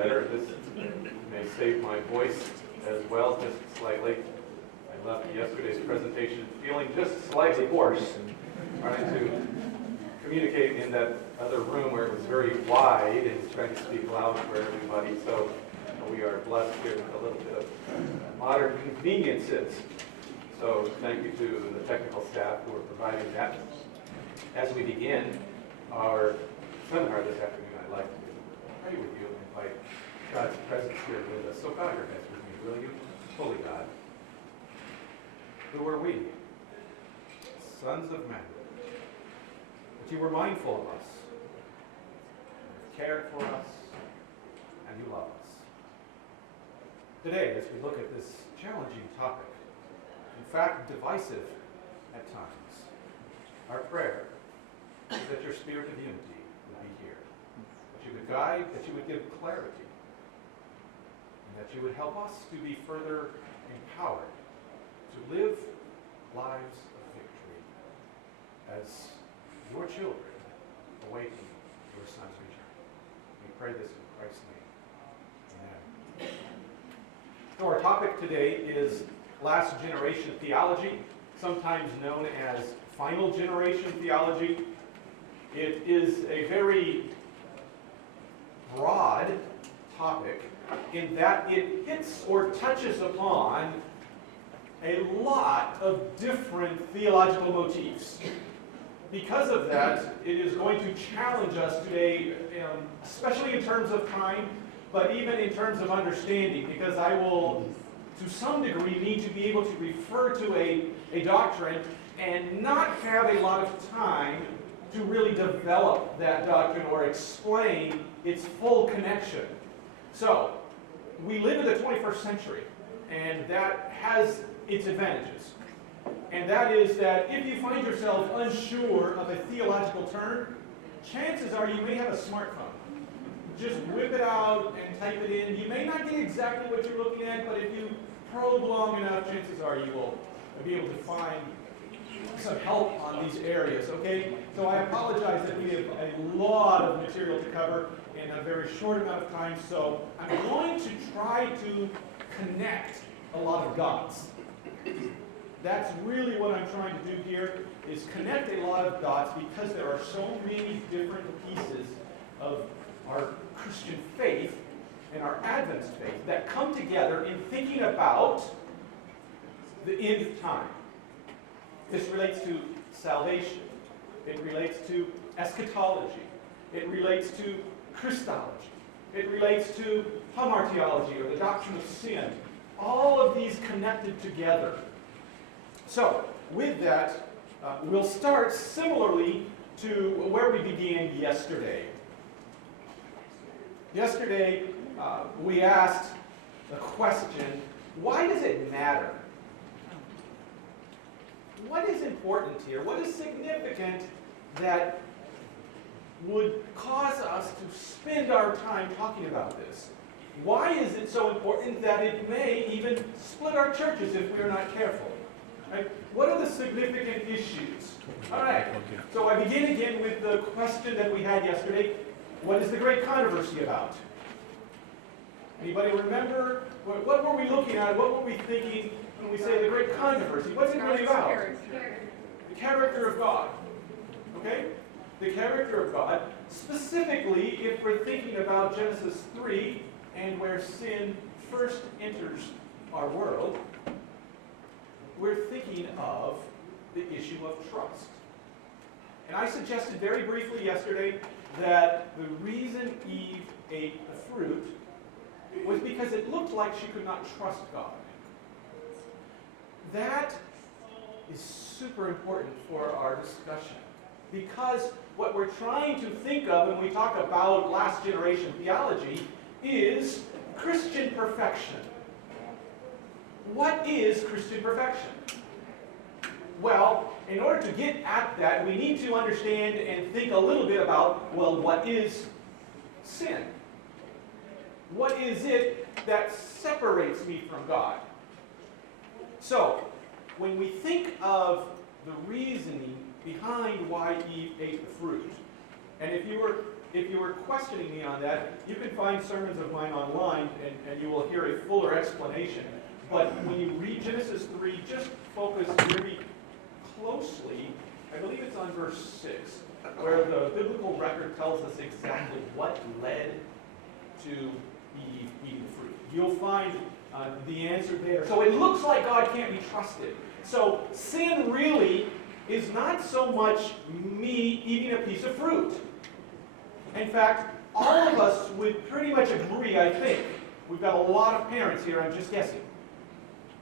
better. This may save my voice as well, just slightly. I left yesterday's presentation feeling just slightly hoarse, trying to communicate in that other room where it was very wide and trying to speak loud for everybody. So we are blessed here with a little bit of modern conveniences. So thank you to the technical staff who are providing that. As we begin our seminar this afternoon, I'd like to pray with you and invite God's presence here with us. So bow your heads with me, will you? Holy God, who are we? Sons of men. But you were mindful of us, you cared for us, and you love us. Today, as we look at this challenging topic, in fact, divisive at times, our prayer is that your spirit of unity would be here, that you would guide, that you would give clarity, and that you would help us to be further empowered to live lives of victory as your children awaiting your Son's return. We pray this in Christ's name. Amen. So our topic today is last generation theology, sometimes known as final generation theology. It is a very broad topic in that it hits or touches upon a lot of different theological motifs. Because of that, it is going to challenge us today, especially in terms of time, but even in terms of understanding, because I will, to some degree, need to be able to refer to a doctrine and not have a lot of time to really develop that doctrine or explain its full connection. So, we live in the 21st century, and that has its advantages. And that is that if you find yourself unsure of a theological term, chances are you may have a smartphone. Just whip it out and type it in. You may not get exactly what you're looking at, but if you probe long enough, chances are you will be able to find some help on these areas, okay? So I apologize that we have a lot of material to cover in a very short amount of time, so I'm going to try to connect a lot of dots. That's really what I'm trying to do here, is connect a lot of dots, because there are so many different pieces of our Christian faith and our Adventist faith that come together in thinking about the end of time. This relates to salvation. It relates to eschatology. It relates to Christology. It relates to hamartiology, or the doctrine of sin. All of these connected together. So, with that, we'll start similarly to where we began yesterday. Yesterday, we asked the question, why does it matter? What is important here? What is significant that would cause us to spend our time talking about this? Why is it so important that it may even split our churches if we are not careful? Right? What are the significant issues? All right, so I begin again with the question that we had yesterday. What is the great controversy about? Anybody remember? What were we looking at? What were we thinking when we say the great controversy? What's it really about? The character of God. Okay? The character of God. Specifically, if we're thinking about Genesis 3 and where sin first enters our world, we're thinking of the issue of trust. And I suggested very briefly yesterday that the reason Eve ate the fruit was because it looked like she could not trust God. That is super important for our discussion, because what we're trying to think of when we talk about last generation theology is Christian perfection. What is Christian perfection? Well, in order to get at that, we need to understand and think a little bit about, well, what is sin? What is it that separates me from God? So, when we think of the reasoning behind why Eve ate the fruit, And if you were questioning me on that, you can find sermons of mine online, and you will hear a fuller explanation. But when you read Genesis 3, just focus very closely. I believe it's on verse 6, where the biblical record tells us exactly what led to Eve eating the fruit. You'll find the answer there. So it looks like God can't be trusted. So sin really is not so much me eating a piece of fruit. In fact, all of us would pretty much agree, I think. We've got a lot of parents here, I'm just guessing.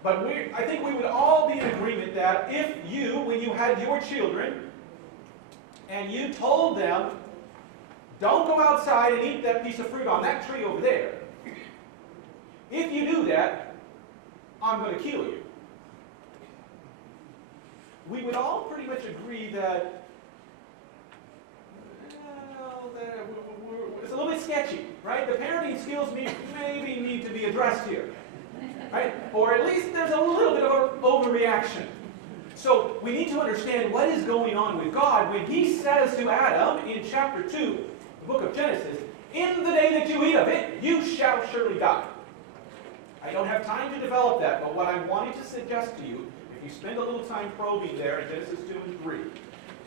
But I think we would all be in agreement that if you, when you had your children, and you told them, don't go outside and eat that piece of fruit on that tree over there. If you do that, I'm going to kill you. We would all pretty much agree that, well, it's a little bit sketchy, right? The parenting skills maybe need to be addressed here, right? Or at least there's a little bit of overreaction. So we need to understand what is going on with God when he says to Adam in chapter 2, the book of Genesis, in the day that you eat of it, you shall surely die. I don't have time to develop that, but what I'm wanting to suggest to you, if you spend a little time probing there in Genesis 2 and 3,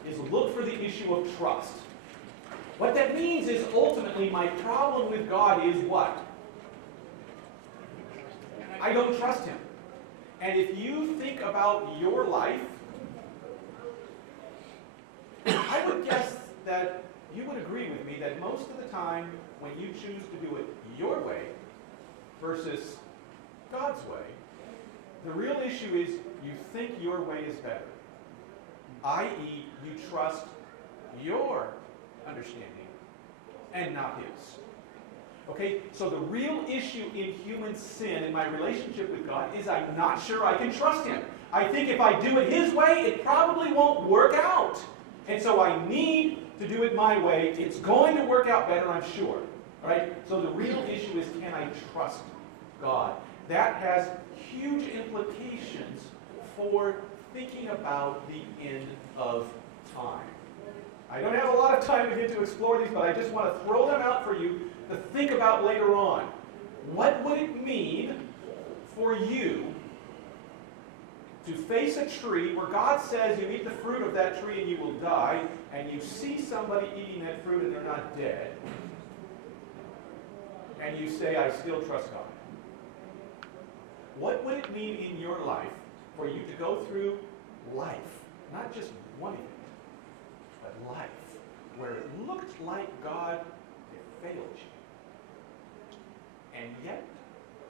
is look for the issue of trust. What that means is ultimately my problem with God is what? I don't trust him. And if you think about your life, I would guess that you would agree with me that most of the time when you choose to do it your way versus God's way, the real issue is you think your way is better, i.e., you trust your understanding and not his. Okay, so the real issue in human sin in my relationship with God is I'm not sure I can trust him. I think if I do it his way, it probably won't work out. And so I need to do it my way. It's going to work out better, I'm sure. All right? So the real issue is, can I trust God? That has huge implications for thinking about the end of time. I don't have a lot of time to get to explore these, but I just want to throw them out for you to think about later on. What would it mean for you to face a tree where God says you eat the fruit of that tree and you will die, and you see somebody eating that fruit and they're not dead, and you say, I still trust God? What would it mean in your life for you to go through life, not just one event, but life, where it looked like God had failed you, and yet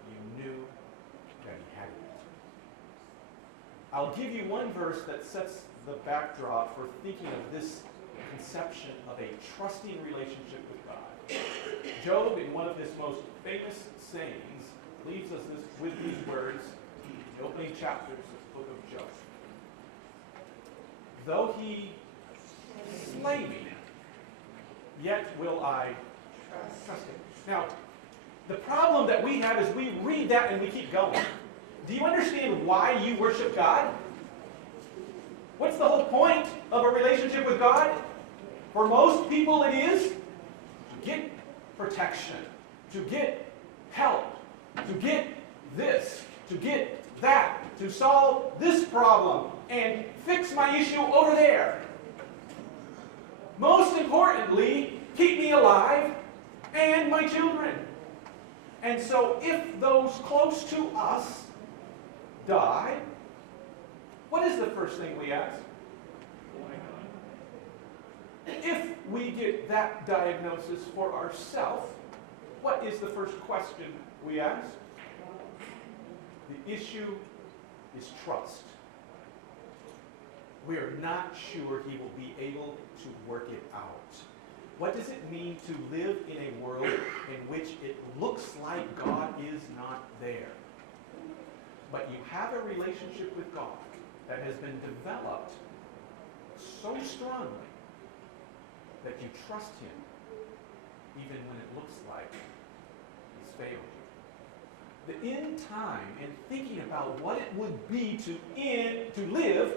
you knew that he hadn't? I'll give you one verse that sets the backdrop for thinking of this conception of a trusting relationship with God. Job, in one of his most famous sayings, leaves us with these words in the opening chapters of the book of Job. Though he slay me, yet will I trust him. Now, the problem that we have is we read that and we keep going. Do you understand why you worship God? What's the whole point of a relationship with God? For most people it is to get protection, to get help, to get this, to get that, to solve this problem, and fix my issue over there. Most importantly, keep me alive and my children. And so if those close to us die, what is the first thing we ask? If we get that diagnosis for ourselves, what is the first question we ask? The issue is trust. We are not sure he will be able to work it out. What does it mean to live in a world in which it looks like God is not there? But you have a relationship with God that has been developed so strongly that you trust him even when it looks like he's failed you. The end time and thinking about what it would be to live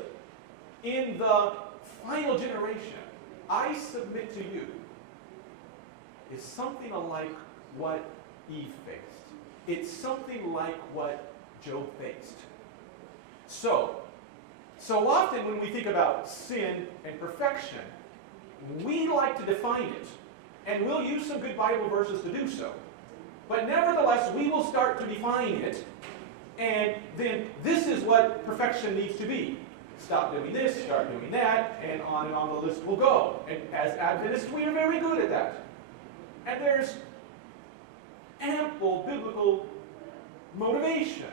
in the final generation, I submit to you is something like what Eve faced. It's something like what Job faced. So often when we think about sin and perfection, we like to define it. And we'll use some good Bible verses to do so. But nevertheless, we will start to define it. And then this is what perfection needs to be. Stop doing this, start doing that, and on the list will go. And as Adventists, we are very good at that. And there's ample biblical motivation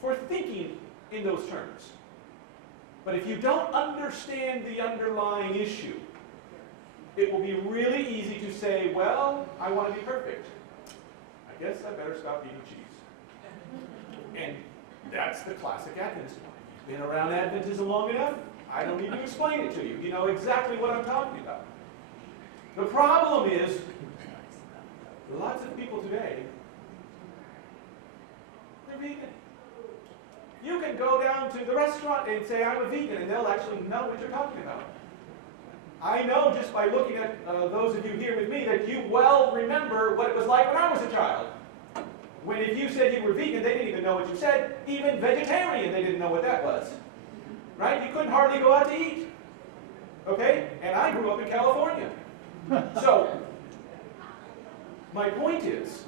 for thinking in those terms. But if you don't understand the underlying issue, it will be really easy to say, well, I want to be perfect. I guess I better stop eating cheese. And that's the classic Adventist one. Been around Adventism long enough? I don't need to explain it to you. You know exactly what I'm talking about. The problem is, lots of people today, they're vegan. You can go down to the restaurant and say, I'm a vegan, and they'll actually know what you're talking about. I know just by looking at those of you here with me that you well remember what it was like when I was a child. When if you said you were vegan, they didn't even know what you said. Even vegetarian, they didn't know what that was. Right? You couldn't hardly go out to eat. Okay? And I grew up in California. So, my point is,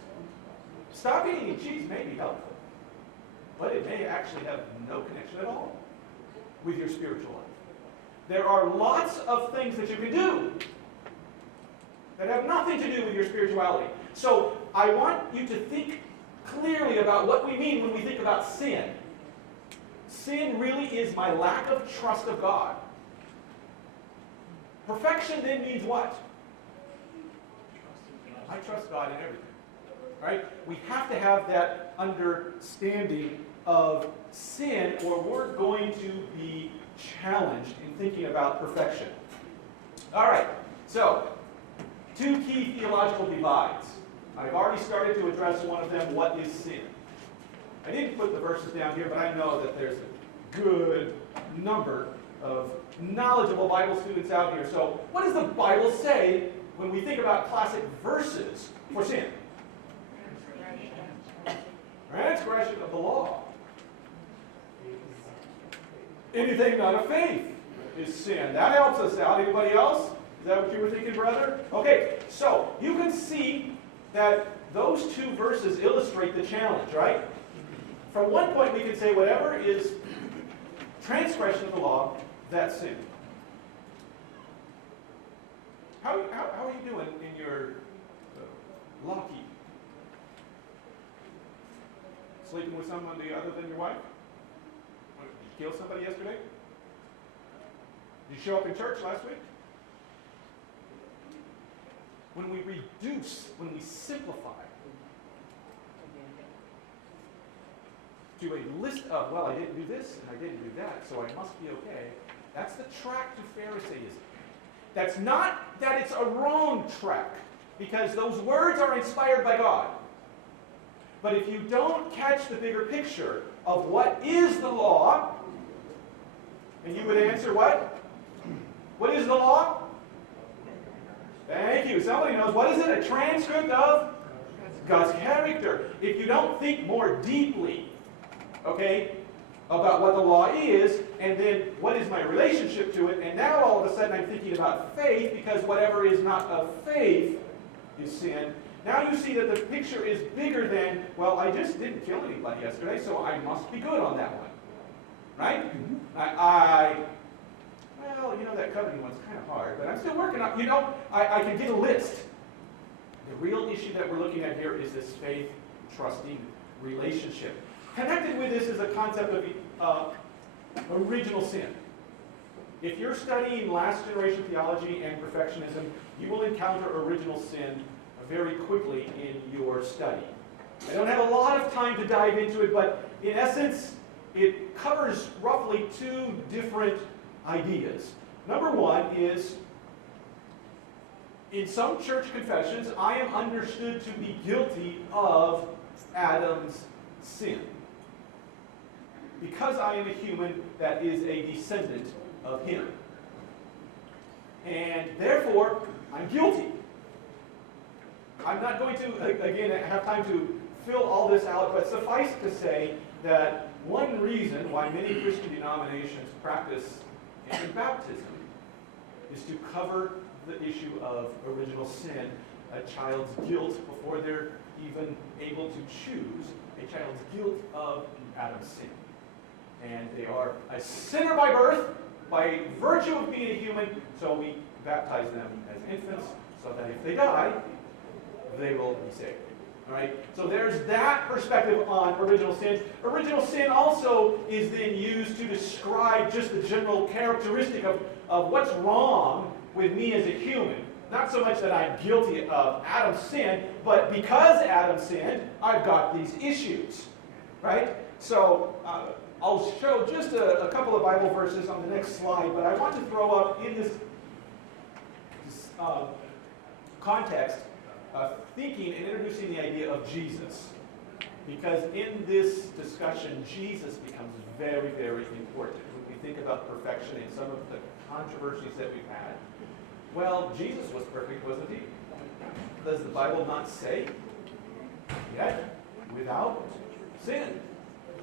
stop eating cheese may be helpful, but it may actually have no connection at all with your spiritual life. There are lots of things that you can do that have nothing to do with your spirituality. So, I want you to think clearly about what we mean when we think about sin. Sin really is my lack of trust of God. Perfection then means what? I trust God in everything. Right? We have to have that understanding of sin, or we're going to be challenged in thinking about perfection. All right, so 2 key theological divides. I've already started to address one of them, what is sin? I didn't put the verses down here, but I know that there's a good number of knowledgeable Bible students out here. So what does the Bible say when we think about classic verses for sin? Transgression of the law. Anything not of faith is sin. That helps us out. Anybody else? Is that what you were thinking, brother? Okay, so you can see that those 2 verses illustrate the challenge, right? From one point, we can say whatever is transgression of the law, that's sin. How are you doing in your law keeping? Sleeping with someone other than your wife? Did you kill somebody yesterday? Did you show up in church last week? When we reduce, when we simplify to a list of, well, I didn't do this and I didn't do that, so I must be okay, that's the track to Pharisaism. That's not that it's a wrong track, because those words are inspired by God. But if you don't catch the bigger picture of what is the law, and you would answer what? What is the law? Thank you. Somebody knows. What is it? A transcript of God's character. If you don't think more deeply, okay, about what the law is, and then what is my relationship to it, and now all of a sudden I'm thinking about faith, because whatever is not of faith is sin. Now you see that the picture is bigger than, well, I just didn't kill anybody yesterday, so I must be good on that one. Right? Well, you know, that coveting one's kind of hard, but I'm still working on, you know, I can get a list. The real issue that we're looking at here is this faith, trusting relationship. Connected with this is a concept of original sin. If you're studying last generation theology and perfectionism, you will encounter original sin very quickly in your study. I don't have a lot of time to dive into it, but in essence, it covers roughly 2 different ideas. Number one is, in some church confessions, I am understood to be guilty of Adam's sin, because I am a human that is a descendant of him. And therefore, I'm guilty. I'm not going to, again, have time to fill all this out, but suffice to say that one reason why many Christian denominations practice infant baptism is to cover the issue of original sin, a child's guilt before they're even able to choose, a child's guilt of Adam's sin. And they are a sinner by birth, by virtue of being a human, so we baptize them as infants, so that if they die, they will be saved. All right? So there's that perspective on original sin. Original sin also is then used to describe just the general characteristic of what's wrong with me as a human. Not so much that I'm guilty of Adam's sin, but because Adam sinned, I've got these issues. Right? So I'll show just a couple of Bible verses on the next slide, but I want to throw up in this context thinking and introducing the idea of Jesus. Because in this discussion, Jesus becomes very, very important. When we think about perfection and some of the controversies that we've had, well, Jesus was perfect, wasn't he? Does the Bible not say? Yet, without sin.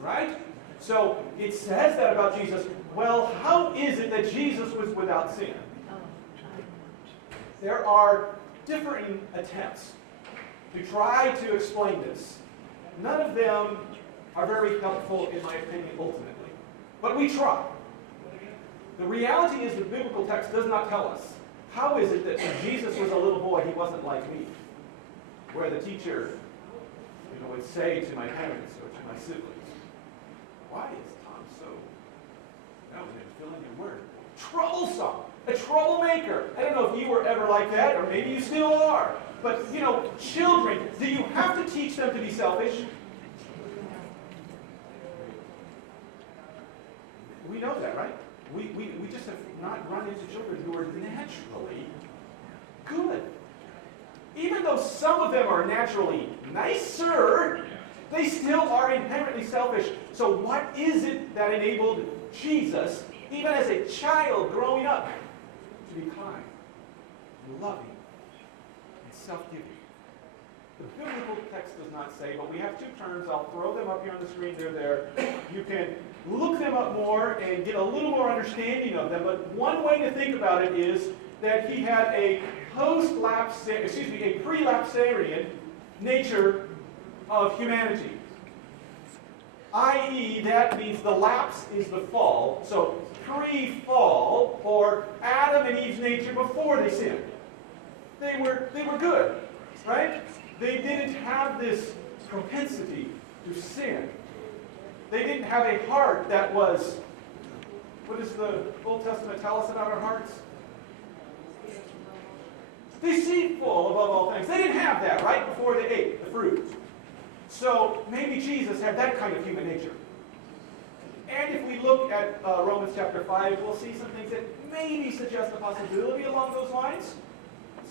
Right? So, it says that about Jesus. Well, how is it that Jesus was without sin? There are differing attempts to try to explain this. None of them are very helpful, in my opinion, ultimately. But we try. The reality is the biblical text does not tell us. How is it that when Jesus was a little boy, he wasn't like me? Where the teacher would say to my parents or to my siblings, why is Tom so, fill in your word, troublesome, a troublemaker? I don't know if you were ever like that, or maybe you still are. But, children, do you have to teach them to be selfish? We know that, right? We just have not run into children who are naturally good. Even though some of them are naturally nicer, they still are inherently selfish. So what is it that enabled Jesus, even as a child growing up, to be kind and loving and self-giving? The biblical text does not say, but we have two terms. I'll throw them up here on the screen. They're there. You can look them up more and get a little more understanding of them. But one way to think about it is that he had a pre-lapsarian nature of humanity. I.e., that means the lapse is the fall. So pre-fall, or Adam and Eve's nature before they sinned. They were good, right? They didn't have this propensity to sin. They didn't have a heart that was, what does the Old Testament tell us about our hearts? Deceitful above all things. They didn't have that right before they ate the fruit. So maybe Jesus had that kind of human nature. And if we look at Romans chapter 5, we'll see some things that maybe suggest a possibility along those lines.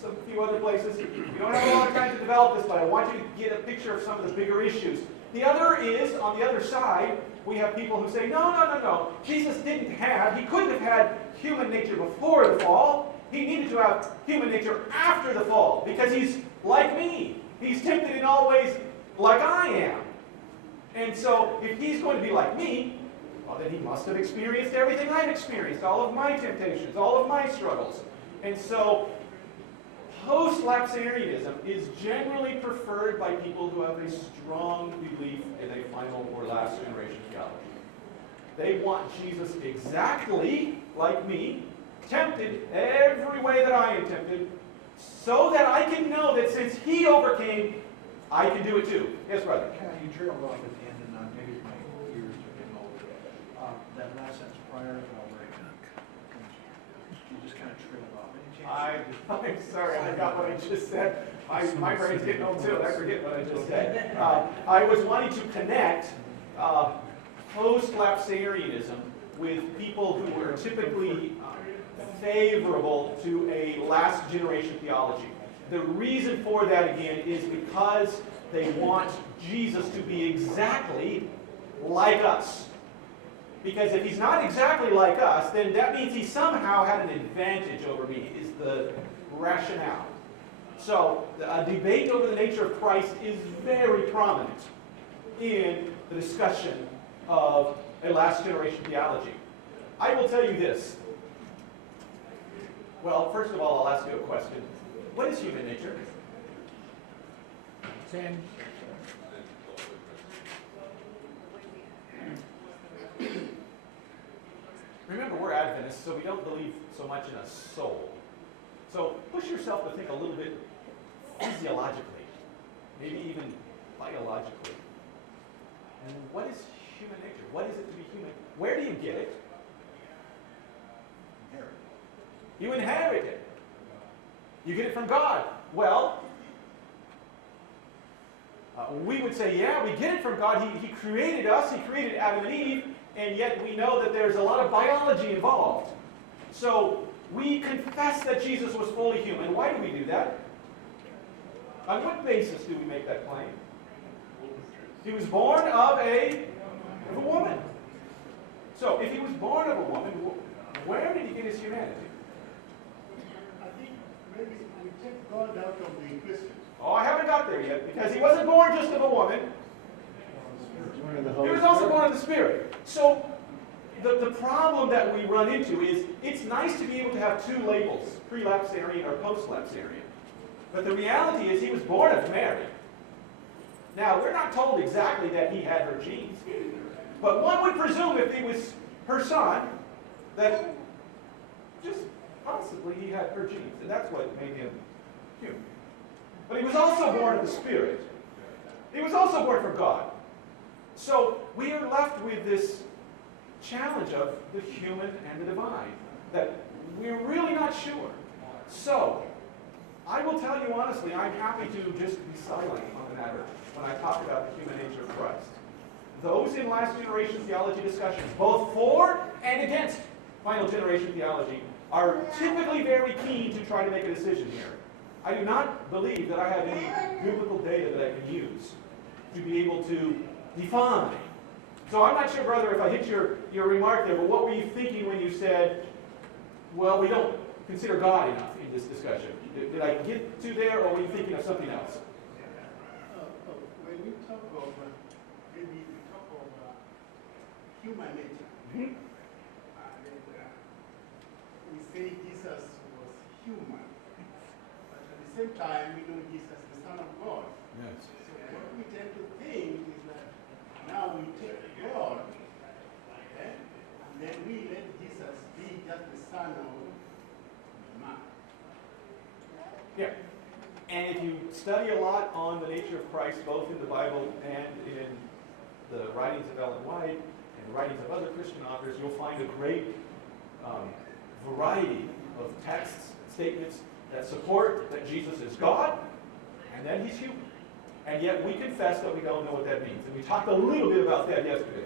Some few other places. We don't have a lot of time to develop this, but I want you to get a picture of some of the bigger issues. The other is, on the other side, we have people who say, no. Jesus he couldn't have had human nature before the fall. He needed to have human nature after the fall, because he's like me. He's tempted in all ways like I am. And so, if he's going to be like me, well, then he must have experienced everything I've experienced, all of my temptations, all of my struggles. And so, post-lapsarianism is generally preferred by people who have a strong belief in a final or last generation theology. They want Jesus exactly like me, tempted every way that I am tempted, so that I can know that since he overcame, I can do it too. Yes, brother? You trailed off at the end, and maybe my ears are getting old. That last sentence prior, you just kind of trailed off. I'm sorry, I forgot what I just said. My brain's getting old too, I forget what I just said. I was wanting to connect post-lapsarianism with people who were typically favorable to a last generation theology. The reason for that, again, is because they want Jesus to be exactly like us. Because if he's not exactly like us, then that means he somehow had an advantage over me, is the rationale. So a debate over the nature of Christ is very prominent in the discussion of a last generation theology. I will tell you this. Well, first of all, I'll ask you a question. What is human nature? 10. Remember, we're Adventists, so we don't believe so much in a soul. So push yourself to think a little bit physiologically, maybe even biologically. And what is human nature? What is it to be human? Where do you get it? You inherit it. You get it from God. Well, we would say, yeah, we get it from God. He created us. He created Adam and Eve. And yet we know that there's a lot of biology involved. So we confess that Jesus was fully human. Why do we do that? On what basis do we make that claim? He was born of a woman. So if he was born of a woman, where did he get his humanity? I think maybe we take God out of the equation. Oh, I haven't got there yet, because he wasn't born just of a woman. He was also born of the Spirit. So the problem that we run into is it's nice to be able to have two labels, pre-lapsarian or post-lapsarian. But the reality is he was born of Mary. Now, we're not told exactly that he had her genes. But one would presume if he was her son, that just possibly he had her genes. And that's what made him human. But he was also born of the Spirit. He was also born from God. So we are left with this challenge of the human and the divine, that we're really not sure. So, I will tell you honestly, I'm happy to just be silent on the matter when I talk about the human nature of Christ. Those in last generation theology discussions, both for and against final generation theology, are typically very keen to try to make a decision here. I do not believe that I have any biblical data that I can use to be able to define. So I'm not sure, brother, if I hit your remark there, but what were you thinking when you said, well, we don't consider God enough in this discussion? Did I get to there, or were you thinking of something else? When we talk of, maybe we talk of human nature, Mm-hmm. we say Jesus was human, but at the same time, we know Jesus is the Son of God. Yes. So what we tend to think is that now we take God, and then we let Jesus be just the Son of man. Yeah. And if you study a lot on the nature of Christ, both in the Bible and in the writings of Ellen White and the writings of other Christian authors, you'll find a great variety of texts and statements that support that Jesus is God and that he's human. And yet we confess that we don't know what that means. And we talked a little bit about that yesterday.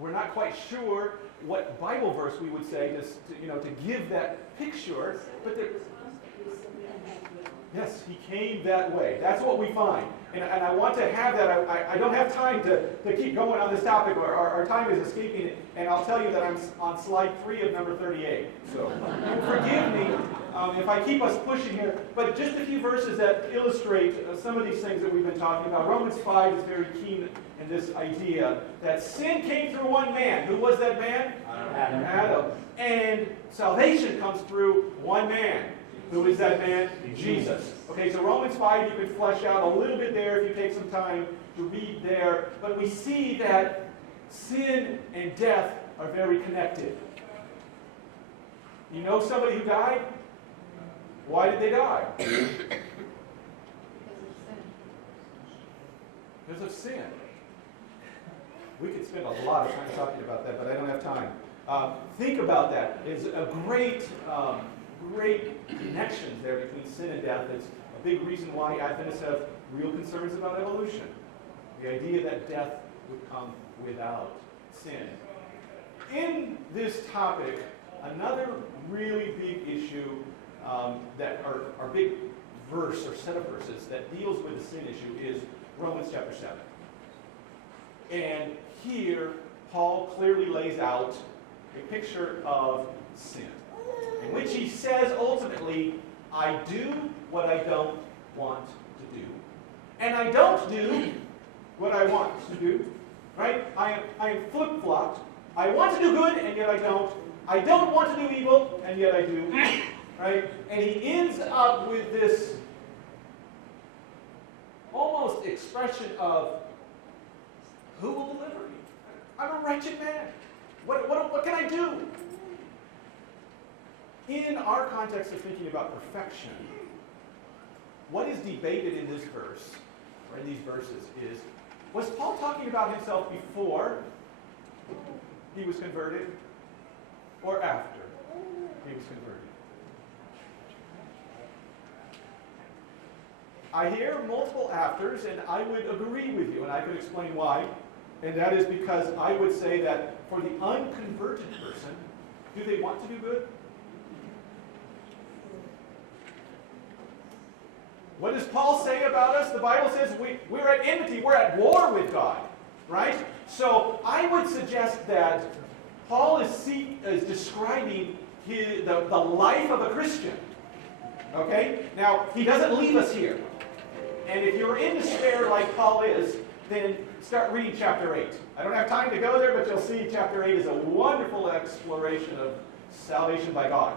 We're not quite sure what Bible verse we would say to give that picture, but there, yes, he came that way. That's what we find. And I want to have that. I don't have time to keep going on this topic. Our time is escaping, and I'll tell you that I'm on slide 3 of number 38. So forgive me if I keep us pushing here. But just a few verses that illustrate some of these things that we've been talking about. Romans 5 is very keen in this idea that sin came through one man. Who was that man? Adam. And salvation comes through one man. Who is that man? Jesus. Okay, so Romans 5, you could flesh out a little bit there if you take some time to read there. But we see that sin and death are very connected. You know somebody who died? Why did they die? Because of sin. We could spend a lot of time talking about that, but I don't have time. Think about that. It's a great connections there between sin and death. It's a big reason why Adventists have real concerns about evolution. The idea that death would come without sin. In this topic, another really big issue that are big verse or set of verses that deals with the sin issue is Romans chapter 7. And here, Paul clearly lays out a picture of sin, in which he says ultimately, I do what I don't want to do. And I don't do what I want to do. Right? I am flip-flopped. I want to do good, and yet I don't. I don't want to do evil, and yet I do. Right? And he ends up with this almost expression of, who will deliver me? I'm a wretched man. What can I do? In our context of thinking about perfection, what is debated in this verse, or in these verses, is, was Paul talking about himself before he was converted, or after he was converted? I hear multiple afters, and I would agree with you, and I could explain why. And that is because I would say that for the unconverted person, do they want to do good? What does Paul say about us? The Bible says we're at enmity, we're at war with God, right? So I would suggest that Paul is describing the life of a Christian. Okay? Now, he doesn't leave us here. And if you're in despair like Paul is, then start reading chapter 8. I don't have time to go there, but you'll see chapter 8 is a wonderful exploration of salvation by God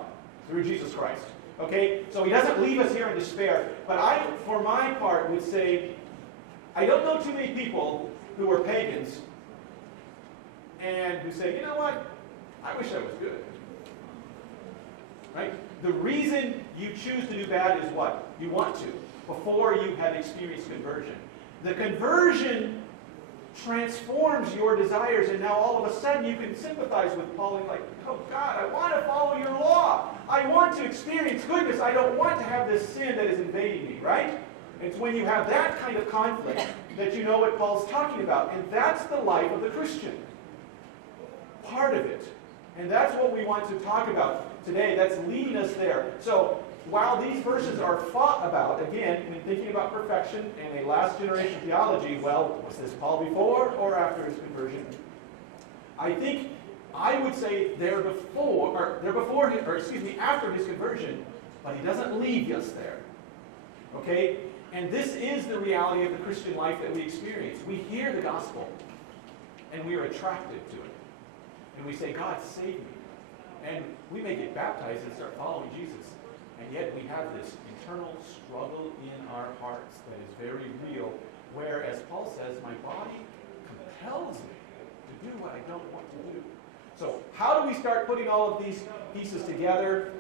through Jesus Christ. Okay? So he doesn't leave us here in despair. But I, for my part, would say, I don't know too many people who are pagans and who say, you know what? I wish I was good. Right? The reason you choose to do bad is what? You want to, before you have experienced conversion. The conversion transforms your desires, and now all of a sudden you can sympathize with Paul and like, oh God, I want to follow your law. I want to experience goodness. I don't want to have this sin that is invading me, right? It's when you have that kind of conflict that you know what Paul's talking about. And that's the life of the Christian. Part of it. And that's what we want to talk about today. That's leading us there. So while these verses are fought about, again, when thinking about perfection and a last generation theology, well, was this Paul before or after his conversion? I think I would say they're after his conversion, but he doesn't leave us there. Okay? And this is the reality of the Christian life that we experience. We hear the gospel, and we are attracted to it. And we say, God, save me. And we may get baptized and start following Jesus. And yet we have this internal struggle in our hearts that is very real, where, as Paul says, my body compels me to do what I don't want to do. So how do we start putting all of these pieces together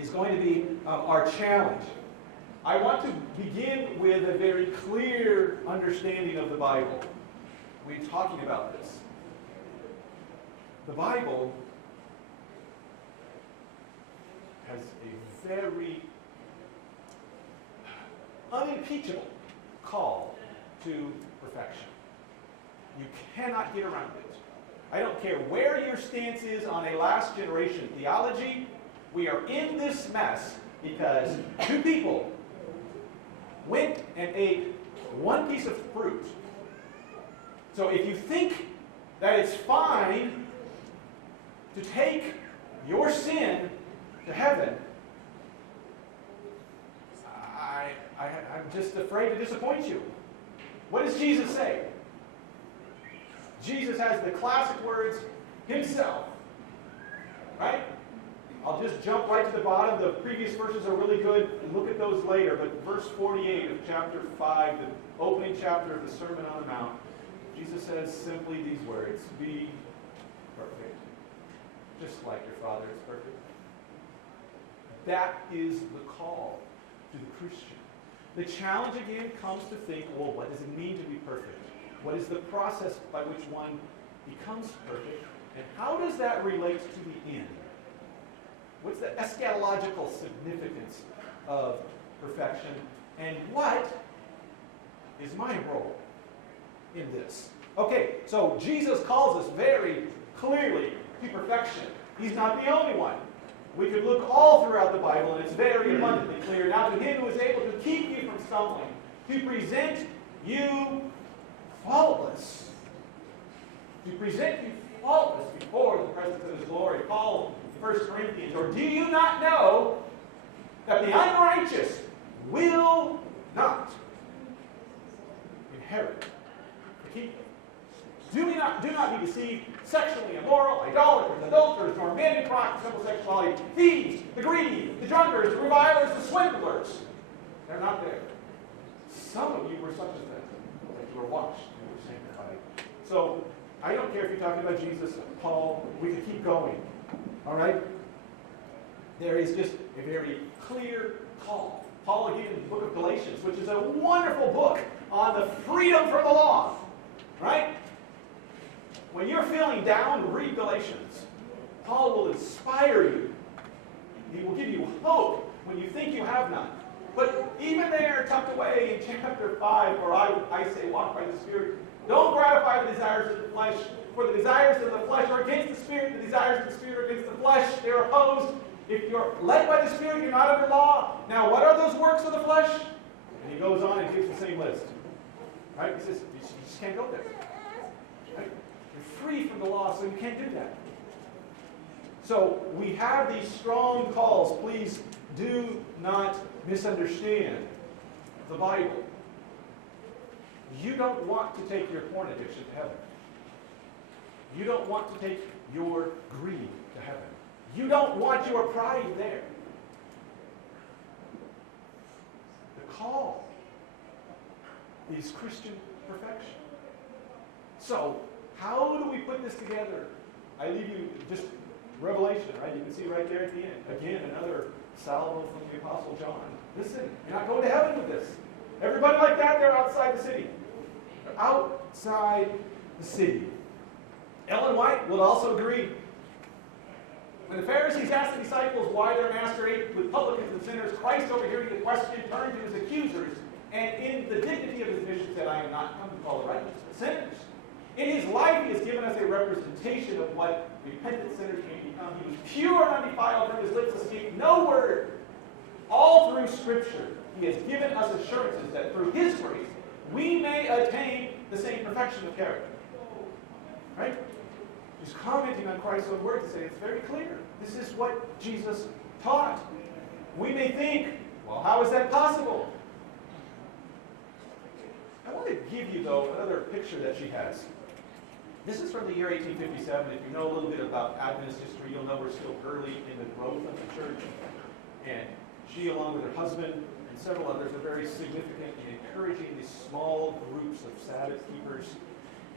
is going to be our challenge. I want to begin with a very clear understanding of the Bible. We're talking about this. The Bible has a very unimpeachable call to perfection. You cannot get around it. I don't care where your stance is on a last generation theology, we are in this mess because two people went and ate one piece of fruit. So if you think that it's fine to take your sin to heaven, I'm just afraid to disappoint you. What does Jesus say? Jesus has the classic words himself. Right? I'll just jump right to the bottom. The previous verses are really good, and look at those later. But verse 48 of chapter 5, the opening chapter of the Sermon on the Mount, Jesus says simply these words, be perfect, just like your Father is perfect. That is the call to the Christian. The challenge again comes to think, well, what does it mean to be perfect? What is the process by which one becomes perfect? And how does that relate to the end? What's the eschatological significance of perfection? And what is my role in this? Okay, so Jesus calls us very clearly to perfection. He's not the only one. We could look all throughout the Bible, and it's very abundantly clear. Now to him who is able to keep you from stumbling, to present you faultless. To present you faultless before the presence of his glory. Paul, 1 Corinthians, or do you not know that the unrighteous will not inherit the kingdom? Do not be deceived. Sexually immoral, idolaters, adulterers, nor men who practice homosexuality, thieves, the greedy, the drunkards, the revilers, the swindlers. They're not there. Some of you were such as that. That you were washed, you were sanctified. So, I don't care if you're talking about Jesus, Paul, we could keep going. All right? There is just a very clear call. Paul, again, in the book of Galatians, which is a wonderful book on the freedom from the law. Right? When you're feeling down, read Galatians. Paul will inspire you. He will give you hope when you think you have none. But even there, tucked away in chapter 5, where I say, walk by the Spirit, don't gratify the desires of the flesh, for the desires of the flesh are against the Spirit, the desires of the Spirit are against the flesh. They're opposed. If you're led by the Spirit, you're not under law. Now, what are those works of the flesh? And he goes on and gives the same list. Right? He says, you just can't go there. Right? You're free from the law, so you can't do that. So we have these strong calls. Please do not misunderstand the Bible. You don't want to take your porn addiction to heaven. You don't want to take your greed to heaven. You don't want your pride there. The call is Christian perfection. So, how do we put this together? I leave you just Revelation, right? You can see right there at the end. Again, another salvo from the Apostle John. Listen, you're not going to heaven with this. Everybody like that, they're outside the city. They're outside the city. Ellen White will also agree. When the Pharisees asked the disciples why their master ate with publicans and sinners, Christ, overhearing the question, turned to his accusers, and in the dignity of his mission said, I am not come to call the righteous, but sinners. In his life, he has given us a representation of what repentant sinners may become. He was pure and undefiled, from his lips escaped no word. All through Scripture, he has given us assurances that through his grace, we may attain the same perfection of character. Right? Just commenting on Christ's own words to say it's very clear. This is what Jesus taught. We may think, well, how is that possible? I want to give you, though, another picture that she has. This is from the year 1857. If you know a little bit about Adventist history, you'll know we're still early in the growth of the church. And she, along with her husband and several others, are very significant in encouraging these small groups of Sabbath keepers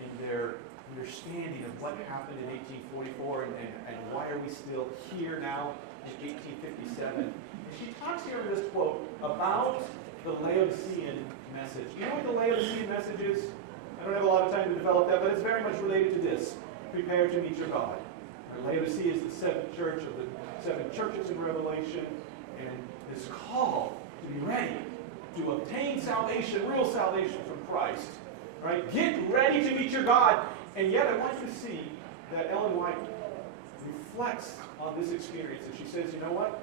in their understanding of what happened in 1844 and why are we still here now in 1857. And she talks here in this quote about the Laodicean message. You know what the Laodicean message is? I don't have a lot of time to develop that, but it's very much related to this. Prepare to meet your God. Laodicea is the seventh church of the seven churches in Revelation, and this call to be ready to obtain salvation, real salvation from Christ. Right? Get ready to meet your God. And yet I want you to see that Ellen White reflects on this experience, and she says, you know what?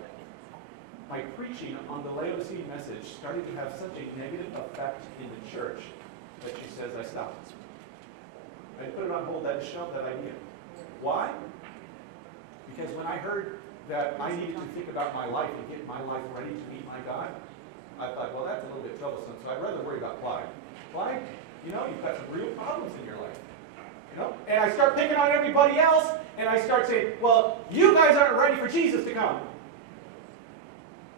My preaching on the Laodicean message started to have such a negative effect in the church that she says I stopped. I put it on hold, that shelved that idea. Why? Because when I heard that I needed to think about my life and get my life ready to meet my God, I thought, well, that's a little bit troublesome, so I'd rather worry about Clyde. Clyde, you know, you've got some real problems in your life. You know? And I start picking on everybody else, and I start saying, well, you guys aren't ready for Jesus to come.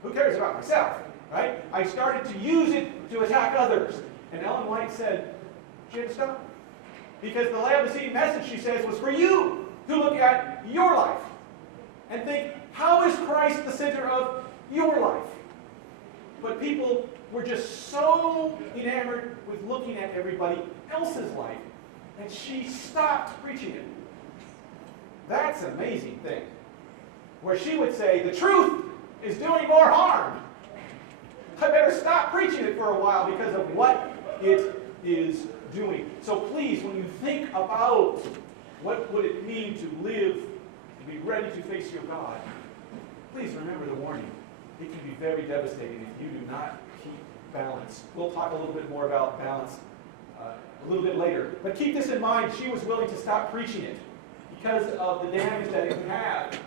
Who cares about myself, right? I started to use it to attack others. And Ellen White said, she had to stop. Because the Laodicean message, she says, was for you to look at your life and think, how is Christ the center of your life? But people were just so enamored with looking at everybody else's life that she stopped preaching it. That's an amazing thing. Where she would say, the truth is doing more harm. I better stop preaching it for a while because of what it is doing. So please, when you think about what would it mean to live, to be ready to face your God, please remember the warning. It can be very devastating if you do not keep balance. We'll talk a little bit more about balance a little bit later. But keep this in mind, she was willing to stop preaching it because of the damage that it can have.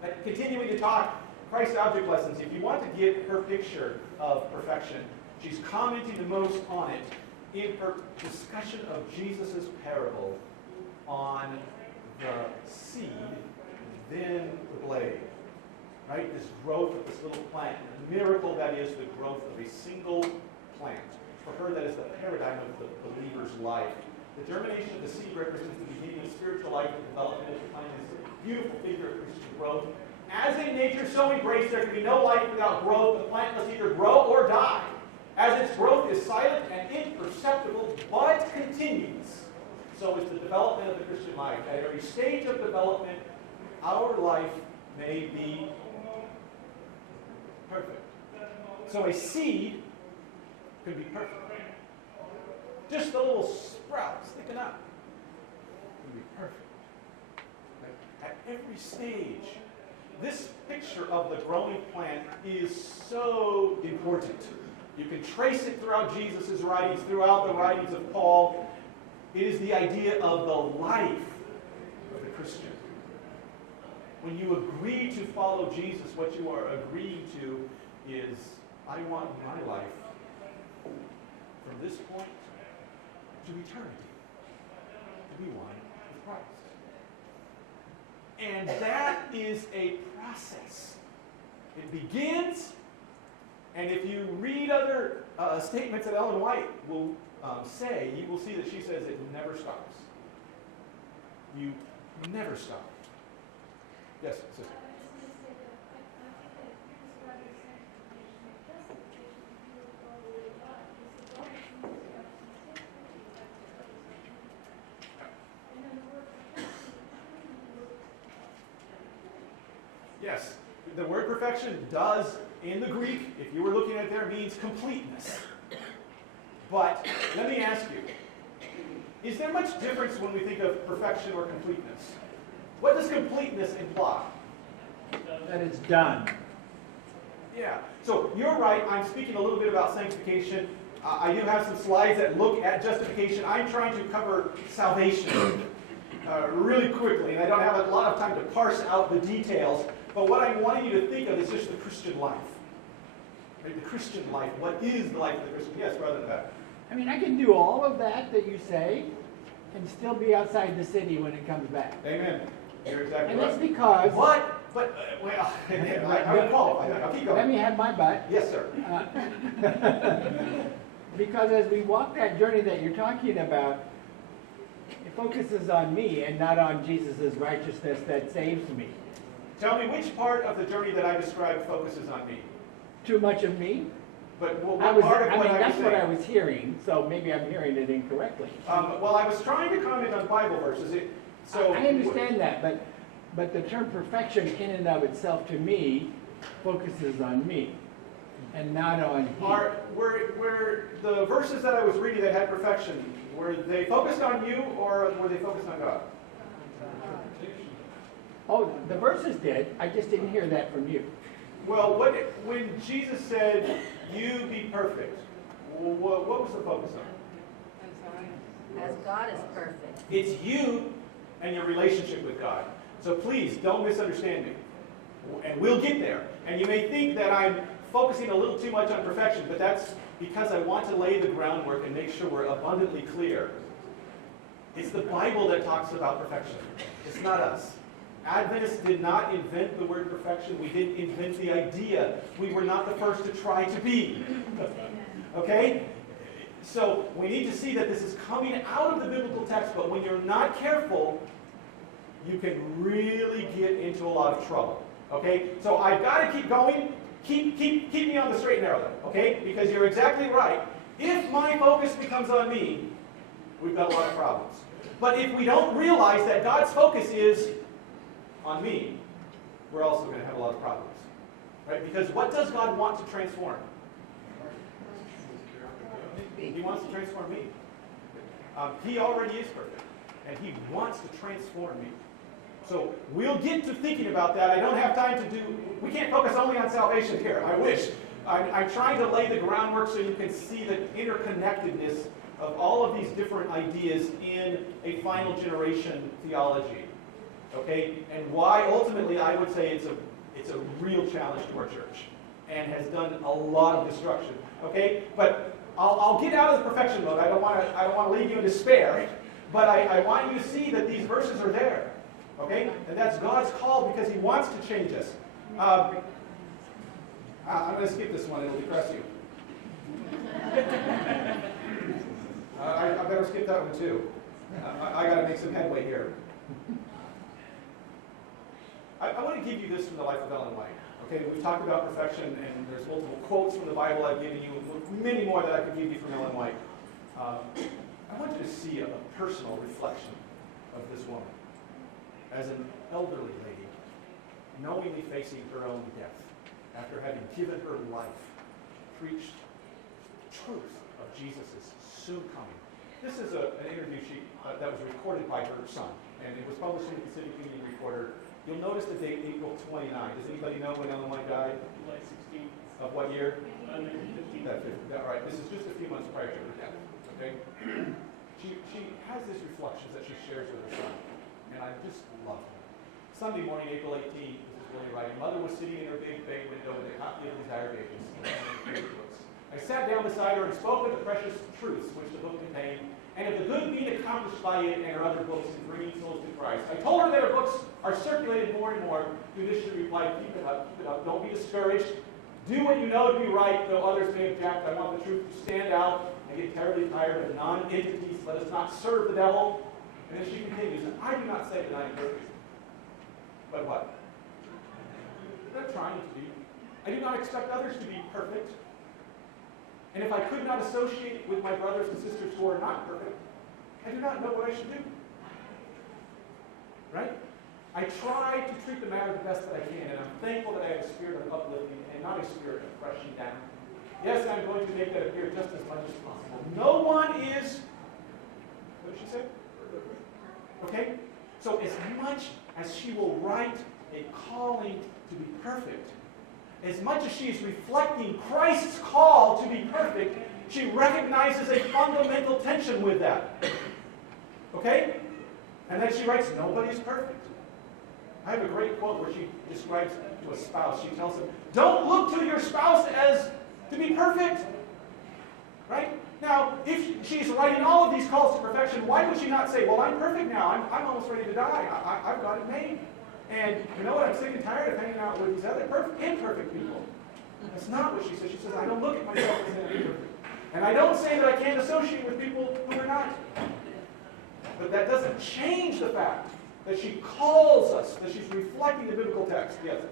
But continuing to talk Christ object lessons, if you want to get her picture of perfection, she's commenting the most on it in her discussion of Jesus' parable on the seed, then the blade. Right? This growth of this little plant, the miracle that is the growth of a single plant. For her, that is the paradigm of the believer's life. The germination of the seed represents the beginning of spiritual life and development of the plant. It's a beautiful figure of Christian growth. As in nature, so in grace, there can be no life without growth. The plant must either grow or die. As its growth is silent and imperceptible, but continues, so is the development of the Christian life. At every stage of development, our life may be perfect. So a seed could be perfect. Just a little sprout sticking up could be perfect. At every stage, this picture of the growing plant is so important. You can trace it throughout Jesus' writings, throughout the writings of Paul. It is the idea of the life of the Christian. When you agree to follow Jesus, what you are agreeing to is, I want my life from this point to eternity to be one with Christ. And that is a process. It begins, and if you read other statements that Ellen White will say, you will see that she says it never stops. You never stop. Yes, sister. Yes, the word perfection does, in the Greek, if you were looking at it there, means completeness. But let me ask you, is there much difference when we think of perfection or completeness? What does completeness imply? That it's done. Yeah, so you're right. I'm speaking a little bit about sanctification. I do have some slides that look at justification. I'm trying to cover salvation really quickly, and I don't have a lot of time to parse out the details. But what I'm wanting you to think of is just the Christian life. Right? The Christian life. What is the life of the Christian? Yes, Brother Nevada. I mean, I can do all of that you say and still be outside the city when it comes back. Amen. You're exactly And right. that's because... But well, I'm going to qualify that. I'll keep going. Let me have my butt. Yes, sir. Because as we walk that journey that you're talking about, it focuses on me and not on Jesus' righteousness that saves me. Tell me which part of the journey that I described focuses on me. Too much of me? But what I part of what I was that's what I saying? was hearing, so maybe I'm hearing it incorrectly. Well, I was trying to comment on Bible verses. So I understand that, but the term perfection in and of itself to me focuses on me and not on him. Were the verses that I was reading that had perfection, were they focused on you or were they focused on God? Oh, the verses did. I just didn't hear that from you. Well, when Jesus said, "You be perfect," what was the focus on? As God is perfect. It's you and your relationship with God. So please, don't misunderstand me. And we'll get there. And you may think that I'm focusing a little too much on perfection, but that's because I want to lay the groundwork and make sure we're abundantly clear. It's the Bible that talks about perfection. It's not us. Adventists did not invent the word perfection. We didn't invent the idea. We were not the first to try to be. Okay? So we need to see that this is coming out of the biblical text, but when you're not careful, you can really get into a lot of trouble. Okay? So I've got to keep going. Keep me on the straight and narrow, okay? Because you're exactly right. If my focus becomes on me, we've got a lot of problems. But if we don't realize that God's focus is on me, we're also going to have a lot of problems. Right? Because what does God want to transform? He wants to transform me. He already is perfect. And He wants to transform me. So we'll get to thinking about that. I don't have time to do, we can't focus only on salvation here. I wish. I'm trying to lay the groundwork so you can see the interconnectedness of all of these different ideas in a final generation theology. Okay? And why ultimately I would say it's a real challenge to our church and has done a lot of destruction. Okay? But I'll get out of the perfection mode. I don't want to leave you in despair. But I want you to see that these verses are there. Okay? And that's God's call because He wants to change us. I'm going to skip this one. It'll depress you. I better skip that one too. I got to make some headway here. I want to give you this from the life of Ellen White. Okay, we've talked about perfection, and there's multiple quotes from the Bible I've given you, many more that I could give you from Ellen White. I want you to see a personal reflection of this woman as an elderly lady, knowingly facing her own death after having given her life, preached truth of Jesus' soon coming. This is an interview that was recorded by her son, and it was published in the Pacific Union Recorder. You'll notice the date, April 29. Does anybody know when Ellen White died? July 16th, Of what year? 1915. All right, this is just a few months prior to her death. Okay? She has this reflections that she shares with her son, and I just love them. Sunday morning, April 18th, this is Billy writing. Mother was sitting in her big bay window with a copy of Desire Pages. I sat down beside her and spoke of the precious truths which the book contained, and of the good being accomplished by it and her other books in bringing souls to Christ. I told her that her books are circulated more and more. To this she replied, keep it up, don't be discouraged. Do what you know to be right, though others may object. I want the truth to stand out. I get terribly tired of non-entities. Let us not serve the devil. And then she continues, I do not say that I am perfect. But what? I'm not trying to be. I do not expect others to be perfect. And if I could not associate with my brothers and sisters who are not perfect, I do not know what I should do. Right? I try to treat the matter the best that I can, and I'm thankful that I have a spirit of uplifting and not a spirit of crushing down. Yes, I'm going to make that appear just as much as possible. No one is, what did she say? Okay? So as much as she will write a calling to be perfect, as much as she is reflecting Christ's call to be perfect, she recognizes a fundamental tension with that. Okay? And then she writes, nobody is perfect. I have a great quote where she describes to a spouse, she tells him, don't look to your spouse as to be perfect. Right? Now, if she's writing all of these calls to perfection, why would she not say, well, I'm perfect now. I'm almost ready to die. I've got it made. And you know what? I'm sick and tired of hanging out with these other imperfect people. That's not what she says. She says, I don't look at myself as imperfect. And I don't say that I can't associate with people who are not. But that doesn't change the fact that she calls us, that she's reflecting the biblical text. Yes?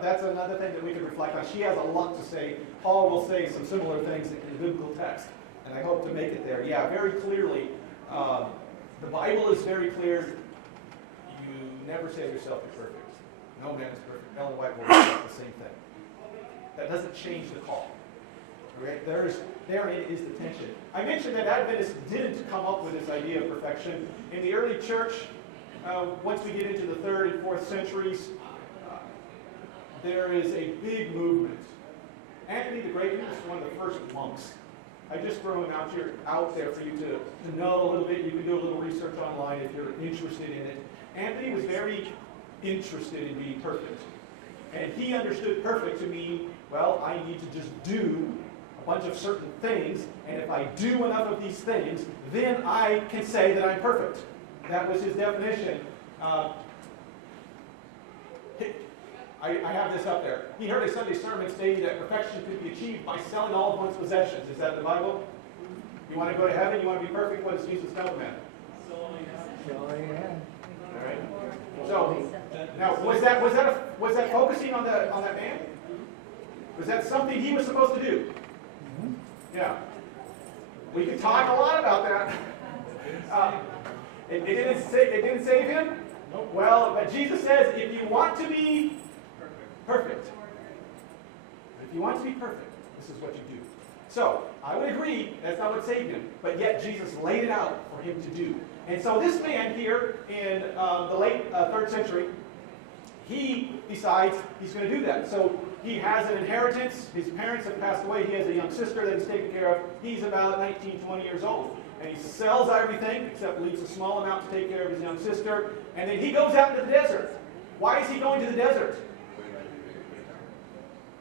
That's another thing that we can reflect on. She has a lot to say. Paul will say some similar things in the biblical text. And I hope to make it there. Yeah, very clearly. The Bible is very clear. You never say of yourself you're perfect. No man is perfect. Ellen White will reflect the same thing. That doesn't change the call. Right? Therein is the tension. I mentioned that Adventists didn't come up with this idea of perfection. In the early church, once we get into the 3rd and 4th centuries, there is a big movement. Anthony the Great, he was one of the first monks. I just throw him out there for you to know a little bit. You can do a little research online if you're interested in it. Anthony was very interested in being perfect. And he understood perfect to mean, well, I need to just do a bunch of certain things, and if I do enough of these things, then I can say that I'm perfect. That was his definition. I have this up there. He heard a Sunday sermon stating that perfection could be achieved by selling all of one's possessions. Is that in the Bible? You want to go to heaven? You want to be perfect? What does Jesus tell the man? All right. So now, was that focusing on that man? Was that something he was supposed to do? Yeah. We could talk a lot about that. It didn't save him. Well, but Jesus says, if you want to be perfect, this is what you do. So I would agree that's not what saved him. But yet Jesus laid it out for him to do. And so this man here in the late 3rd century, he decides he's going to do that. So he has an inheritance. His parents have passed away. He has a young sister that he's taken care of. He's about 19, 20 years old. And he sells everything except leaves a small amount to take care of his young sister. And then he goes out into the desert. Why is he going to the desert?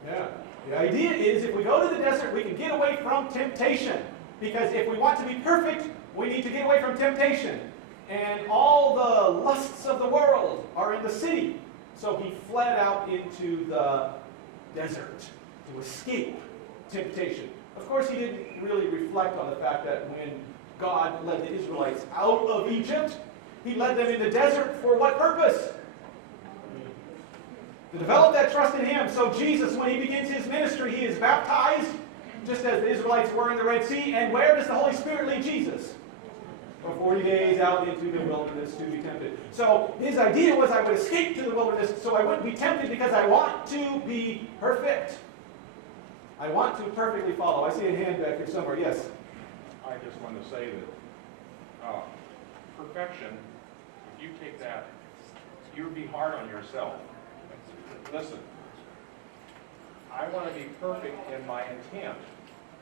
Yeah. The idea is if we go to the desert, we can get away from temptation. Because if we want to be perfect, we need to get away from temptation. And all the lusts of the world are in the city. So he fled out into the desert to escape temptation. Of course, he didn't really reflect on the fact that when God led the Israelites out of Egypt, he led them in the desert for what purpose? To develop that trust in him. So Jesus, when he begins his ministry, he is baptized, just as the Israelites were in the Red Sea. And where does the Holy Spirit lead Jesus? For 40 days out into the wilderness to be tempted. So his idea was I would escape to the wilderness so I wouldn't be tempted because I want to be perfect. I want to perfectly follow. I see a hand back here somewhere. Yes? I just want to say that perfection, if you take that, you would be hard on yourself. Listen, I want to be perfect in my intent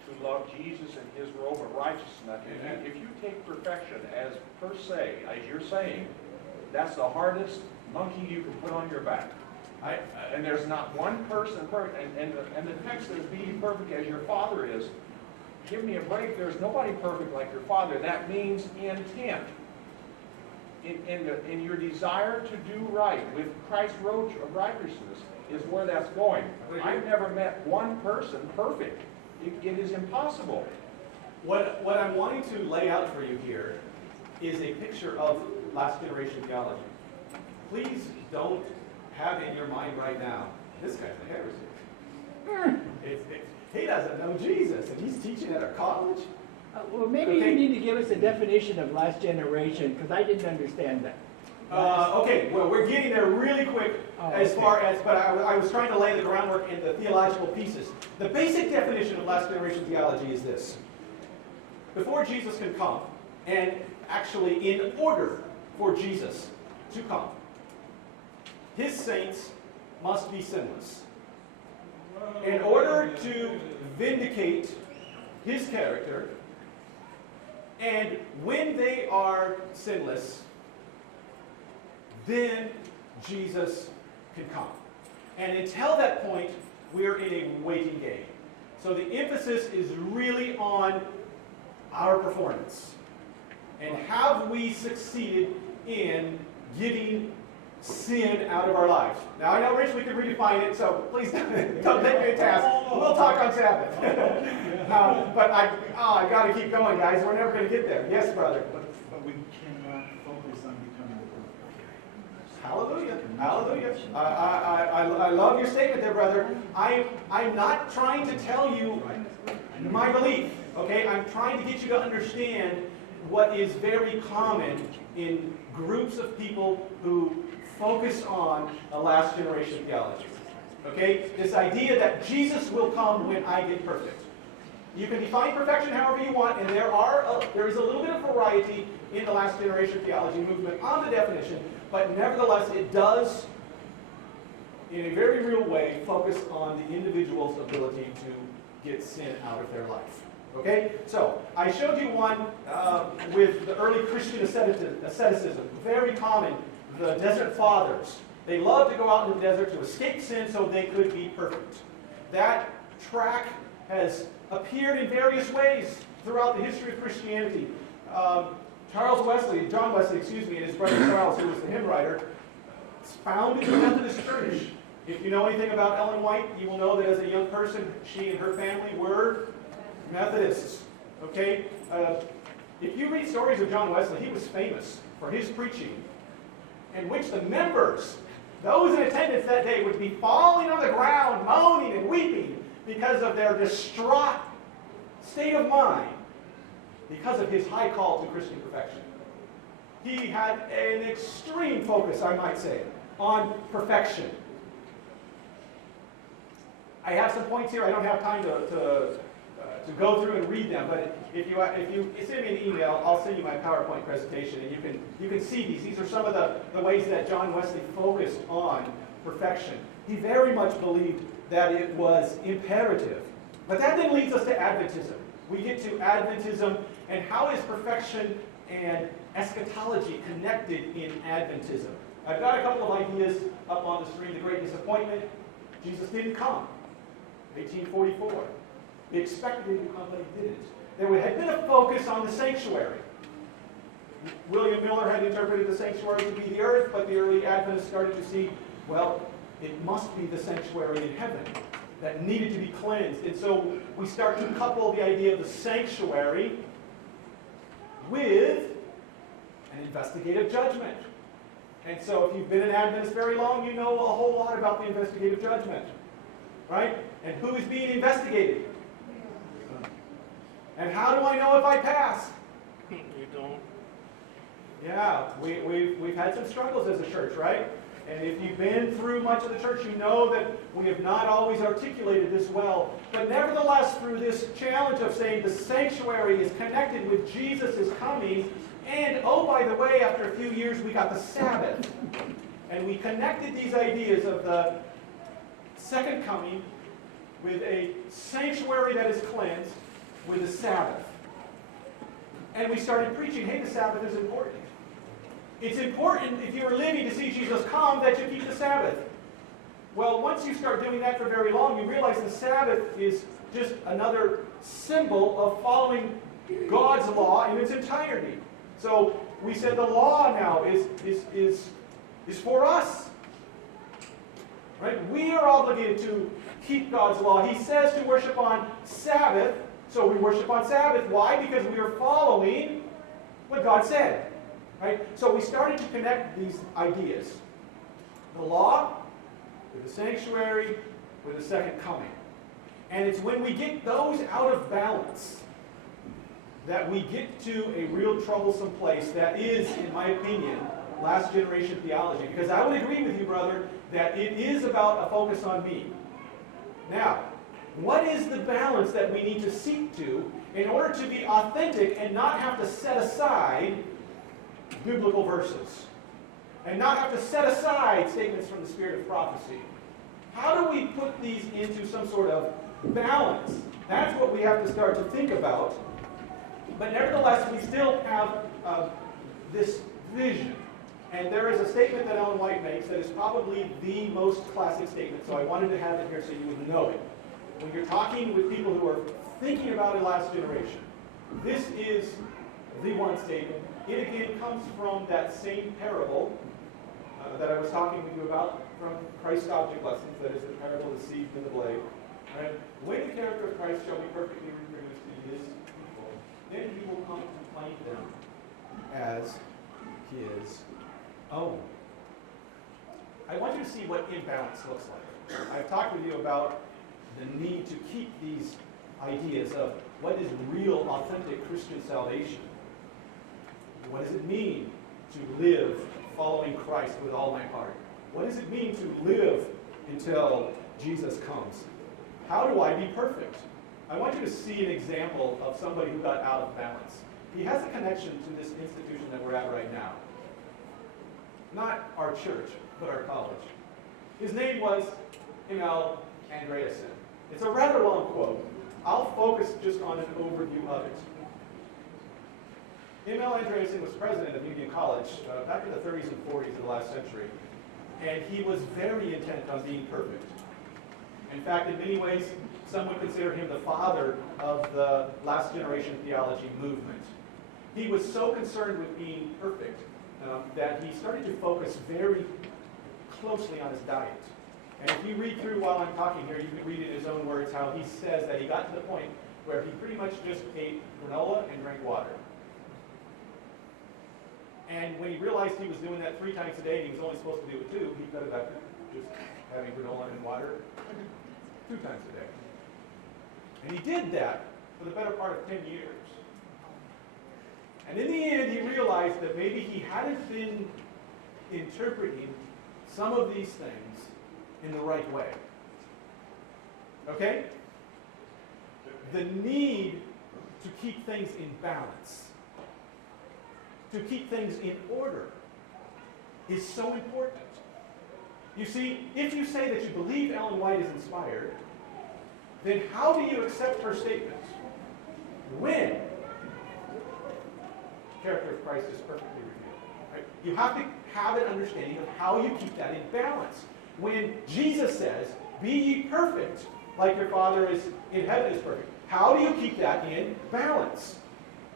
to love Jesus and his robe of righteousness. If you take perfection as per se, as you're saying, that's the hardest monkey you can put on your back. And there's not one person perfect. And the text says, be ye perfect as your Father is. Give me a break. There's nobody perfect like your Father. That means intent. In your desire to do right with Christ's robe of righteousness is where that's going. I've never met one person perfect. It is impossible. What I'm wanting to lay out for you here is a picture of last generation theology. Please don't have in your mind right now, this guy's a heretic. He doesn't know Jesus, and he's teaching at our college. Well, maybe you need to give us a definition of last generation, because I didn't understand that. Okay, well, we're getting there really quick but I was trying to lay the groundwork in the theological pieces. The basic definition of last generation theology is this. Before Jesus can come, and actually in order for Jesus to come, his saints must be sinless. In order to vindicate his character, and when they are sinless, then Jesus can come. And until that point, we're in a waiting game. So the emphasis is really on our performance. And have we succeeded in getting sin out of our lives? Now, I know, Rich, we could redefine it, so please don't take me to task. We'll talk on Sabbath. But I got to keep going, guys. We're never going to get there. Yes, brother. But we cannot focus on becoming perfect. Hallelujah. Hallelujah. I love your statement there, brother. I'm not trying to tell you my belief, okay? I'm trying to get you to understand what is very common in groups of people who focus on a last generation theology. Okay? This idea that Jesus will come when I get perfect. You can define perfection however you want, and there is a little bit of variety in the last generation theology movement on the definition, but nevertheless it does, in a very real way, focus on the individual's ability to get sin out of their life. Okay? So, I showed you one with the early Christian asceticism, very common, the Desert Fathers. They loved to go out in the desert to escape sin so they could be perfect. That track has appeared in various ways throughout the history of Christianity. John Wesley, and his brother Charles, who was the hymn writer, founded the Methodist Church. If you know anything about Ellen White, you will know that as a young person, she and her family were Methodists. Okay? If you read stories of John Wesley, he was famous for his preaching, in which the members, those in attendance that day, would be falling on the ground, moaning and weeping because of their distraught state of mind because of his high call to Christian perfection. He had an extreme focus, I might say, on perfection. I have some points here. I don't have time to to go through and read them, but if you send me an email, I'll send you my PowerPoint presentation, and you can see these. These are some of the ways that John Wesley focused on perfection. He very much believed that it was imperative. But that then leads us to Adventism. We get to Adventism, and how is perfection and eschatology connected in Adventism? I've got a couple of ideas up on the screen. The Great Disappointment. Jesus didn't come. 1844. They expected him to come, but he didn't. There had been a focus on the sanctuary. William Miller had interpreted the sanctuary to be the earth, but the early Adventists started to see, well, it must be the sanctuary in heaven that needed to be cleansed. And so we start to couple the idea of the sanctuary with an investigative judgment. And so if you've been an Adventist very long, you know a whole lot about the investigative judgment. Right? And who is being investigated? And how do I know if I pass? You don't. Yeah, we've had some struggles as a church, right? And if you've been through much of the church, you know that we have not always articulated this well. But nevertheless, through this challenge of saying the sanctuary is connected with Jesus' coming, and oh, by the way, after a few years, we got the Sabbath. And we connected these ideas of the second coming with a sanctuary that is cleansed with the Sabbath. And we started preaching, hey, the Sabbath is important. It's important, if you're living to see Jesus come, that you keep the Sabbath. Well, once you start doing that for very long, you realize the Sabbath is just another symbol of following God's law in its entirety. So we said the law now is for us. Right? We are obligated to keep God's law. He says to worship on Sabbath, so we worship on Sabbath. Why? Because we are following what God said. Right? So we started to connect these ideas. The law with the sanctuary with the second coming. And it's when we get those out of balance that we get to a real troublesome place that is, in my opinion, last generation theology. Because I would agree with you, brother, that it is about a focus on me. Now, what is the balance that we need to seek to in order to be authentic and not have to set aside biblical verses? And not have to set aside statements from the spirit of prophecy? How do we put these into some sort of balance? That's what we have to start to think about. But nevertheless, we still have this vision. And there is a statement that Ellen White makes that is probably the most classic statement, so I wanted to have it here so you would know it. When you're talking with people who are thinking about a last generation, this is the one statement. It again comes from that same parable that I was talking with you about from Christ's Object Lessons, that is the parable of the seed and the blade. And when the character of Christ shall be perfectly reproduced in his people, then he will come to claim them as his own. I want you to see what imbalance looks like. I've talked with you about the need to keep these ideas of what is real, authentic Christian salvation. What does it mean to live following Christ with all my heart? What does it mean to live until Jesus comes? How do I be perfect? I want you to see an example of somebody who got out of balance. He has a connection to this institution that we're at right now. Not our church, but our college. His name was M.L. Andreasen. It's a rather long quote. I'll focus just on an overview of it. M.L. Andreasen was president of Union College back in the 30s and 40s of the last century, and he was very intent on being perfect. In fact, in many ways, some would consider him the father of the last generation theology movement. He was so concerned with being perfect that he started to focus very closely on his diet. And if you read through while I'm talking here, you can read in his own words how he says that he got to the point where he pretty much just ate granola and drank water. And when he realized he was doing that 3 times a day and he was only supposed to do it 2, he cut it back to just having granola and water 2 times a day. And he did that for the better part of 10 years. And in the end, he realized that maybe he hadn't been interpreting some of these things in the right way. Okay? the need to keep things in balance, to keep things in order, is so important. You see, if you say that you believe Ellen White is inspired, then how do you accept her statement? When the character of Christ is perfectly revealed. Right? You have to have an understanding of how you keep that in balance. When Jesus says, "Be ye perfect, like your Father is in heaven is perfect," how do you keep that in balance?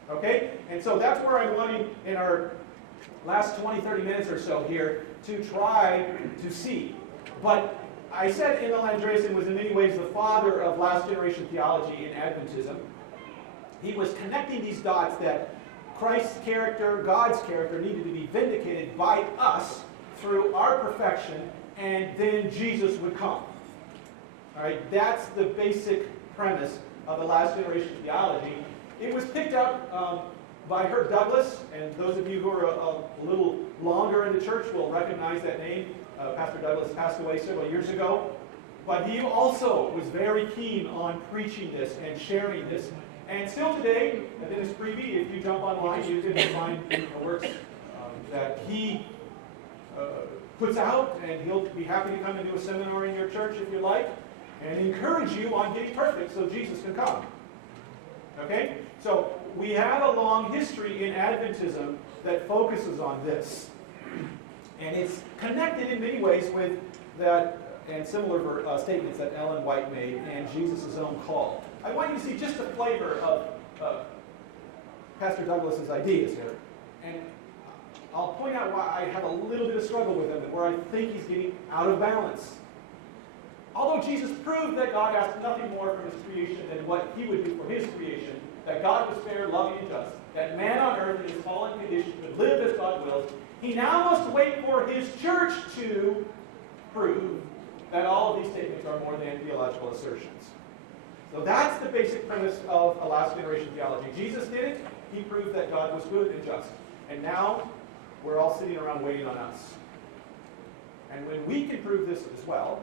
Okay? And so that's where I'm wanting, in our last 20, 30 minutes or so here, to try to see. But I said Emil Andreasen was in many ways the father of last generation theology in Adventism. He was connecting these dots that Christ's character, God's character, needed to be vindicated by us through our perfection, and then Jesus would come. All right, that's the basic premise of the last generation theology. It was picked up by Herb Douglas, and those of you who are a little longer in the church will recognize that name. Pastor Douglas passed away several years ago, but he also was very keen on preaching this and sharing this. And still today, Dennis Prevey, if you jump online, you can find works that he puts out, and he'll be happy to come and do a seminar in your church if you like, and encourage you on getting perfect so Jesus can come. Okay? So we have a long history in Adventism that focuses on this. And it's connected in many ways with that and similar statements that Ellen White made and Jesus' own call. I want you to see just the flavor of Pastor Douglas's ideas here. And I'll point out why I have a little bit of struggle with him, where I think he's getting out of balance. Although Jesus proved that God asked nothing more from his creation than what he would do for his creation, that God was fair, loving, and just, that man on earth in his fallen condition could live as God wills, he now must wait for his church to prove that all of these statements are more than theological assertions. So that's the basic premise of a last generation theology. Jesus did it. He proved that God was good and just. And now we're all sitting around waiting on us. And when we can prove this as well,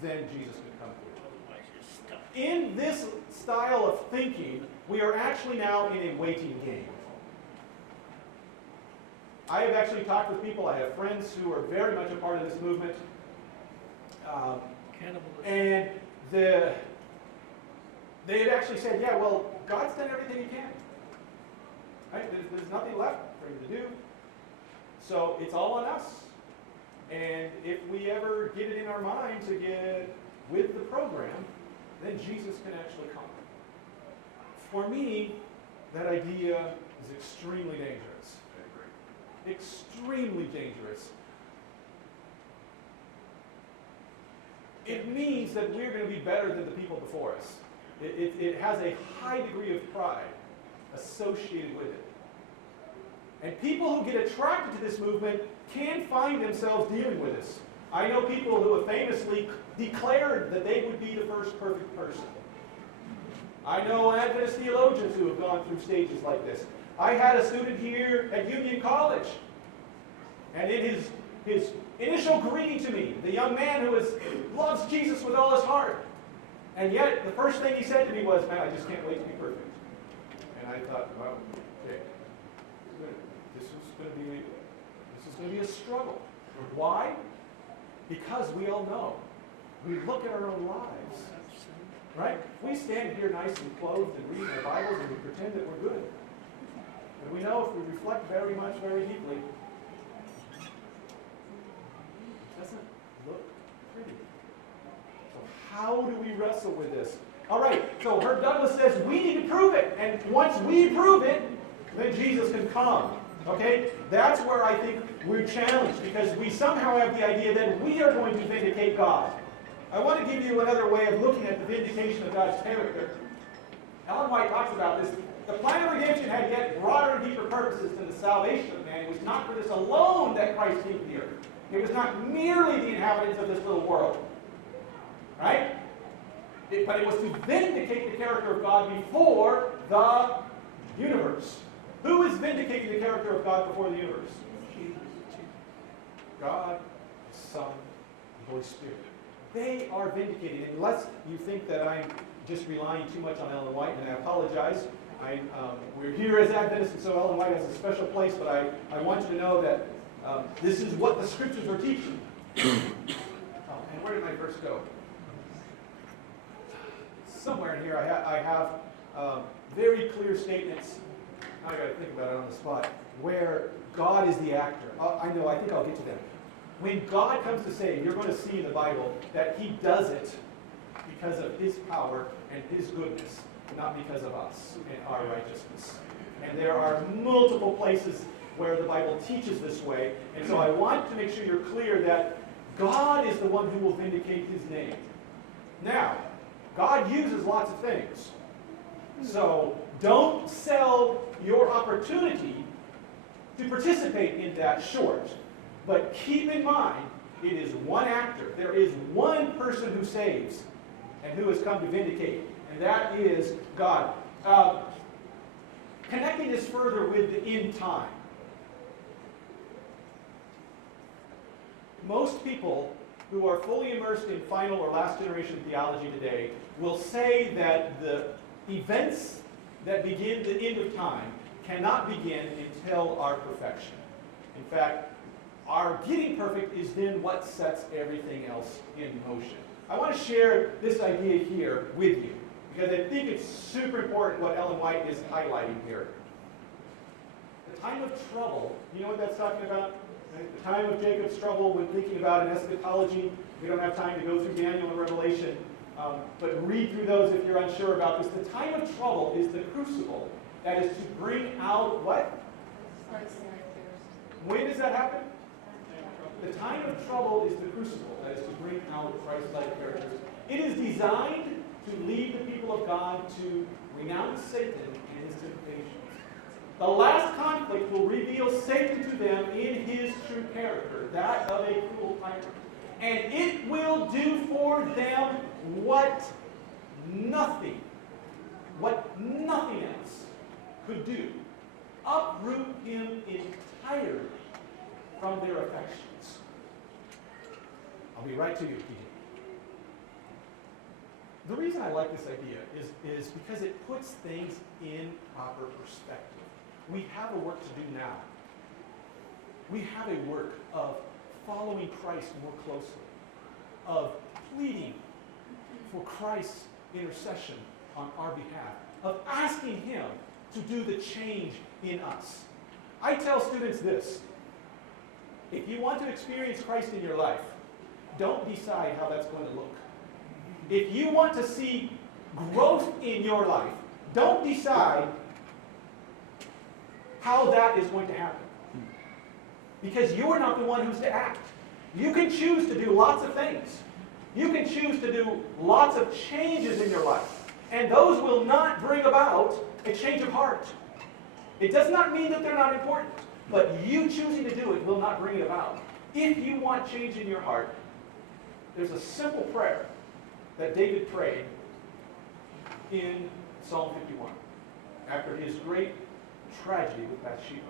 then Jesus can come through. In this style of thinking, we are actually now in a waiting game. I have actually talked with people. I have friends who are very much a part of this movement. And they had actually said, yeah, well, God's done everything he can. Right? There's nothing left for him to do. So it's all on us. And if we ever get it in our mind to get with the program, then Jesus can actually come. For me, that idea is extremely dangerous. Extremely dangerous. It means that we're going to be better than the people before us. It has a high degree of pride associated with it. And people who get attracted to this movement can find themselves dealing with this. I know people who have famously declared that they would be the first perfect person. I know Adventist theologians who have gone through stages like this. I had a student here at Union College, and in his initial greeting to me, the young man who loves Jesus with all his heart, and yet the first thing he said to me was, "Man, I just can't wait to be perfect." And I thought, well, okay, this is going to be a struggle. Why? Because we all know. We look at our own lives, right? We stand here nice and clothed and reading our Bibles, and we pretend that we're good. And we know if we reflect very much, very deeply, it doesn't look pretty. So how do we wrestle with this? All right, so Herb Douglas says we need to prove it. And once we prove it, then Jesus can come. Okay? That's where I think we're challenged, because we somehow have the idea that we are going to vindicate God. I want to give you another way of looking at the vindication of God's character. Ellen White talks about this. The plan of redemption had yet broader and deeper purposes than the salvation of man. It was not for this alone that Christ came to the earth. It was not merely the inhabitants of this little world. Right? But it was to vindicate the character of God before the universe. Who is vindicating the character of God before the universe? God, the Son, the Holy Spirit. they are vindicated. Unless you think that I'm just relying too much on Ellen White, and I apologize. We're here as Adventists, and so Ellen White has a special place, but I want you to know that this is what the Scriptures are teaching. And where did my verse go? Somewhere in here I have very clear statements. Now I got to think about it on the spot. Where God is the actor. I think I'll get to them. When God comes to save, you're going to see in the Bible that He does it because of His power and His goodness, not because of us and our righteousness. And there are multiple places where the Bible teaches this way. And so I want to make sure you're clear that God is the one who will vindicate His name. Now, God uses lots of things. So don't sell your opportunity to participate in that short. But keep in mind, it is one actor. There is one person who saves and who has come to vindicate, and that is God. Connecting this further with the end time. Most people who are fully immersed in final or last generation theology today will say that the events that begin the end of time cannot begin until our perfection. In fact, our getting perfect is then what sets everything else in motion. I want to share this idea here with you because I think it's super important what Ellen White is highlighting here. The time of trouble, you know what that's talking about? Right? The time of Jacob's trouble when thinking about an eschatology. We don't have time to go through Daniel and Revelation, but read through those if you're unsure about this. The time of trouble is the crucible that is to bring out what? When does that happen? The time of trouble is the crucible that is to bring out Christ-like characters. It is designed to lead the people of God to renounce Satan and his temptations. The last conflict will reveal Satan to them in his true character, that of a cruel tyrant. And it will do for them what nothing else could do. Uproot him entirely from their affections. I'll be right to you, Peter. The reason I like this idea is because it puts things in proper perspective. We have a work to do now. We have a work of following Christ more closely, of pleading for Christ's intercession on our behalf, of asking Him to do the change in us. I tell students this: if you want to experience Christ in your life, don't decide how that's going to look. If you want to see growth in your life, don't decide how that is going to happen. Because you are not the one who's to act. You can choose to do lots of things. You can choose to do lots of changes in your life. And those will not bring about a change of heart. It does not mean that they're not important, but you choosing to do it will not bring it about. If you want change in your heart, there's a simple prayer that David prayed in Psalm 51 after his great tragedy with Bathsheba.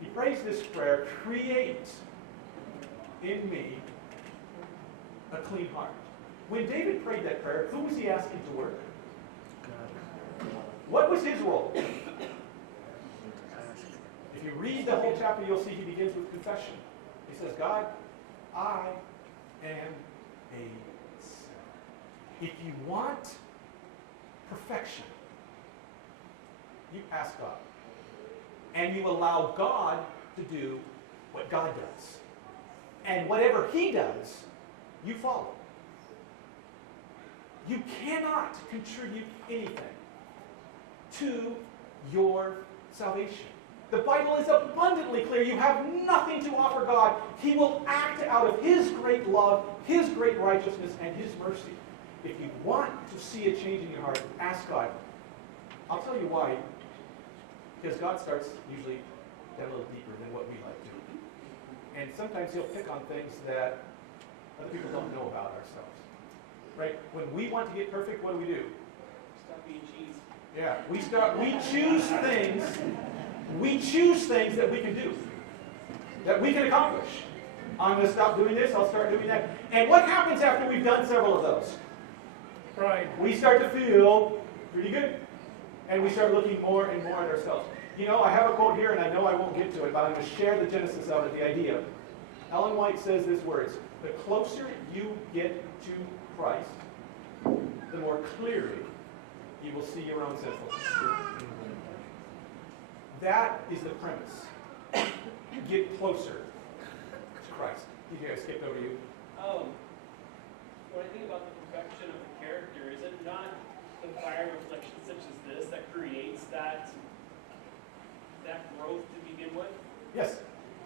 He prays this prayer: create in me a clean heart. When David prayed that prayer, who was he asking to work? What was his role? If you read the whole chapter, you'll see he begins with confession. He says, God, I am a sinner. If you want perfection, you ask God. And you allow God to do what God does. And whatever He does, you follow. You cannot contribute anything to your salvation. The Bible is abundantly clear. You have nothing to offer God. He will act out of His great love, His great righteousness, and His mercy. If you want to see a change in your heart, ask God. I'll tell you why. Because God starts usually a little deeper than what we like to. And sometimes He'll pick on things that other people don't know about ourselves. Right? When we want to get perfect, what do? Stop being cheese. Yeah, we choose things that we can do, that we can accomplish. I'm going to stop doing this, I'll start doing that. And what happens after we've done several of those? Pride. We start to feel pretty good. And we start looking more and more at ourselves. You know, I have a quote here, and I know I won't get to it, but I'm going to share the genesis of it, the idea. Ellen White says these words: the closer you get to Christ, the more clearly you will see your own sinfulness. That is the premise. Get closer to Christ. Here, I skipped over you. When I think about the perfection of the character, is it not the fire reflection such as this that creates that growth to begin with? Yes,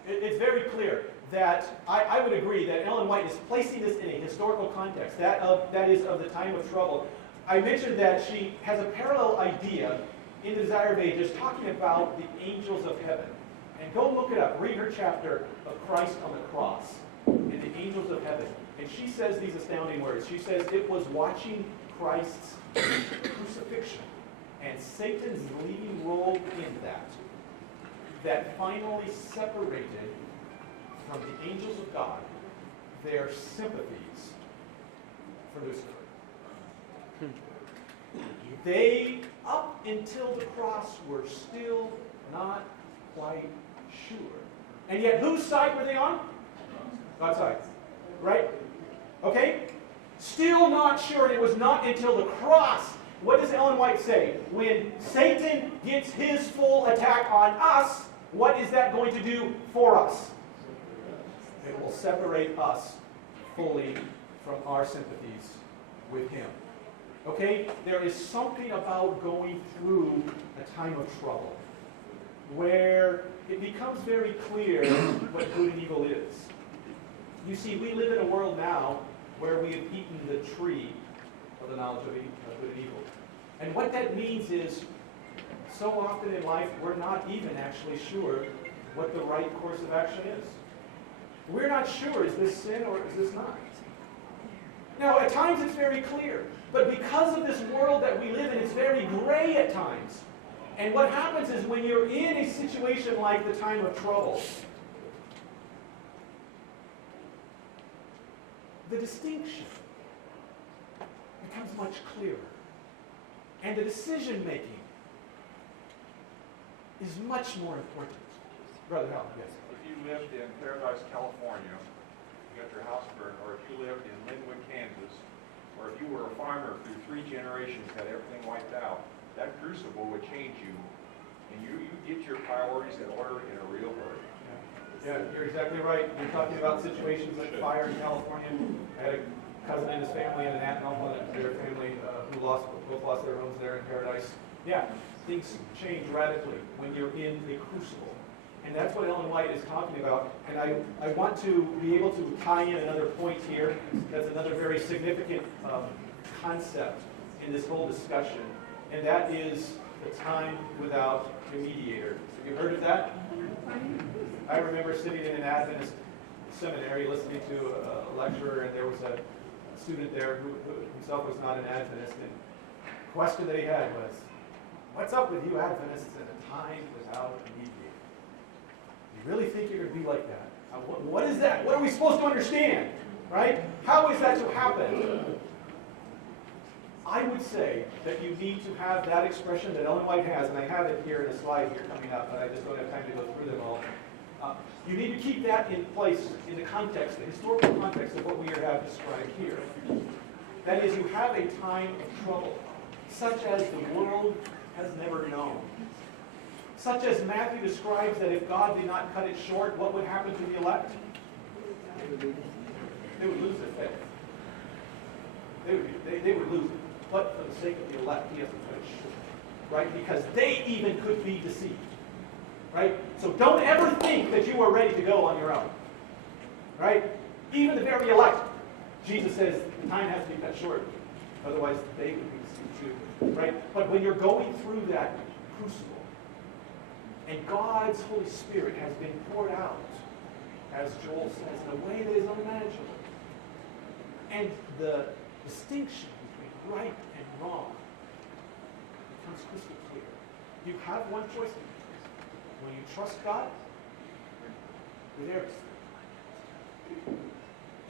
it's very clear that I would agree that Ellen White is placing this in a historical context, that is of the time of trouble. I mentioned that she has a parallel idea in the Desire of Ages talking about the angels of heaven. And go look it up, read her chapter of Christ on the cross and the angels of heaven. And she says these astounding words. She says it was watching Christ's crucifixion and Satan's leading role in that finally separated from the angels of God their sympathies for Lucifer. They, up until the cross, were still not quite sure. And yet, whose side were they on? God's side. Right? Okay? Still not sure, and it was not until the cross. What does Ellen White say? When Satan gets his full attack on us, what is that going to do for us? It will separate us fully from our sympathies with him. Okay? There is something about going through a time of trouble where it becomes very clear what good and evil is. You see, we live in a world now where we have eaten the tree of the knowledge of good and evil. And what that means is, so often in life, we're not even actually sure what the right course of action is. We're not sure, is this sin or is this not? Now, at times it's very clear. But because of this world that we live in, it's very gray at times. And what happens is when you're in a situation like the time of trouble, the distinction becomes much clearer. And the decision-making is much more important. Brother Hal, yes. If you lived in Paradise, California, you got your house burned, or if you lived in Linwood, Kansas, or if you were a farmer through 3 generations, had everything wiped out, that crucible would change you, and you get your priorities in order in a real hurry. Yeah, you're exactly right. You're talking about situations like fire in California. I had a cousin and his family and an aunt and uncle and their family who both lost their homes there in Paradise. Yeah, things change radically when you're in the crucible. And that's what Ellen White is talking about. And I want to be able to tie in another point here. That's another very significant concept in this whole discussion. And that is the time without a mediator. Have you heard of that? I remember sitting in an Adventist seminary listening to a lecturer, and there was a student there who himself was not an Adventist. And the question that he had was, what's up with you Adventists in a time without a mediator? You really think you're going to be like that? What is that? What are we supposed to understand? Right? How is that to happen? I would say that you need to have that expression that Ellen White has, and I have it here in a slide here coming up, but I just don't have time to go through them all. You need to keep that in place in the context, the historical context of what we have described here. That is, you have a time of trouble, such as the world has never known. Such as Matthew describes that if God did not cut it short, what would happen to the elect? They would lose their faith. They would lose it. But for the sake of the elect, he has to cut it short. Right? Because they even could be deceived. Right? So don't ever think that you are ready to go on your own. Right? Even the very elect. Jesus says the time has to be cut short. Otherwise, they would be deceived too. Right? But when you're going through that crucible, and God's Holy Spirit has been poured out, as Joel says, in a way that is unimaginable. And the distinction between right and wrong becomes crystal clear. You have one choice to make. When you trust God with everything,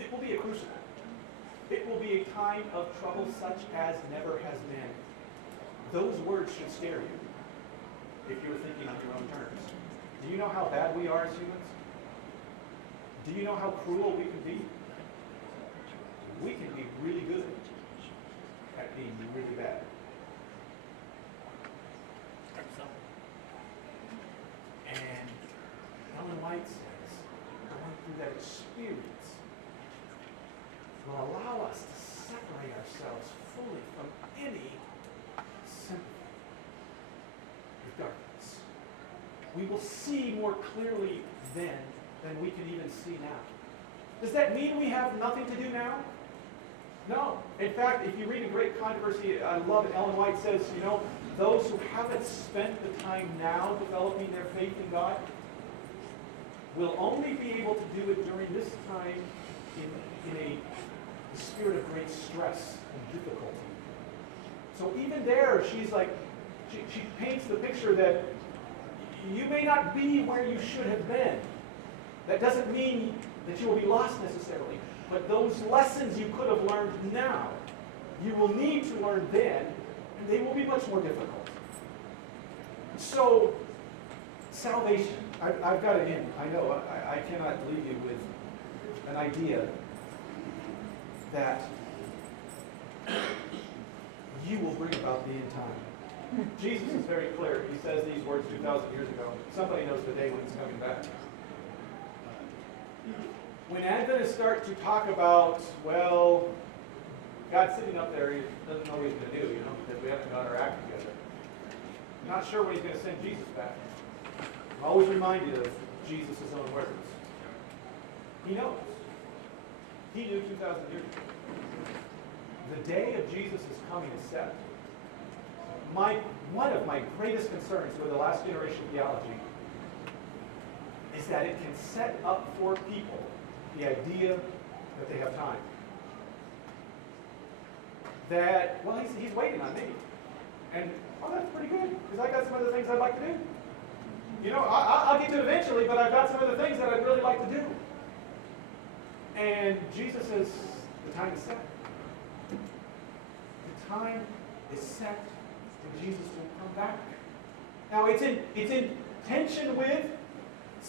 It will be a crucible. It will be a time of trouble such as never has been. Those words should scare you if you're thinking on your own terms. Do you know how bad we are as humans? Do you know how cruel we can be? We can be really good at being really bad. And Ellen White says, going through that experience will allow us to separate ourselves fully from any sympathy with darkness. We will see more clearly then than we can even see now. Does that mean we have nothing to do now? No. In fact, if you read a great controversy, I love it, Ellen White says, those who haven't spent the time now developing their faith in God will only be able to do it during this time in a spirit of great stress and difficulty. So even there, she's like, she paints the picture that you may not be where you should have been. That doesn't mean that you will be lost necessarily. But those lessons you could have learned now, you will need to learn then, and they will be much more difficult. So, salvation. I've got it in. I know I cannot leave you with an idea that you will bring about the end time. Jesus is very clear. He says these words 2,000 years ago. Somebody knows the day when he's coming back. When Adventists start to talk about, well, God's sitting up there, he doesn't know what he's going to do, because we haven't got our act together. I'm not sure when he's going to send Jesus back. I'm always reminded of Jesus' own words. He knows. He knew 2,000 years ago. The day of Jesus' coming is set. One of my greatest concerns with the last generation theology is that it can set up for people the idea that they have time. That, well, he's waiting on me. And, oh, that's pretty good, because I got some other things I'd like to do. I'll get to it eventually, but I've got some other things that I'd really like to do. And Jesus says, the time is set. The time is set, and Jesus will come back. Now, it's in tension with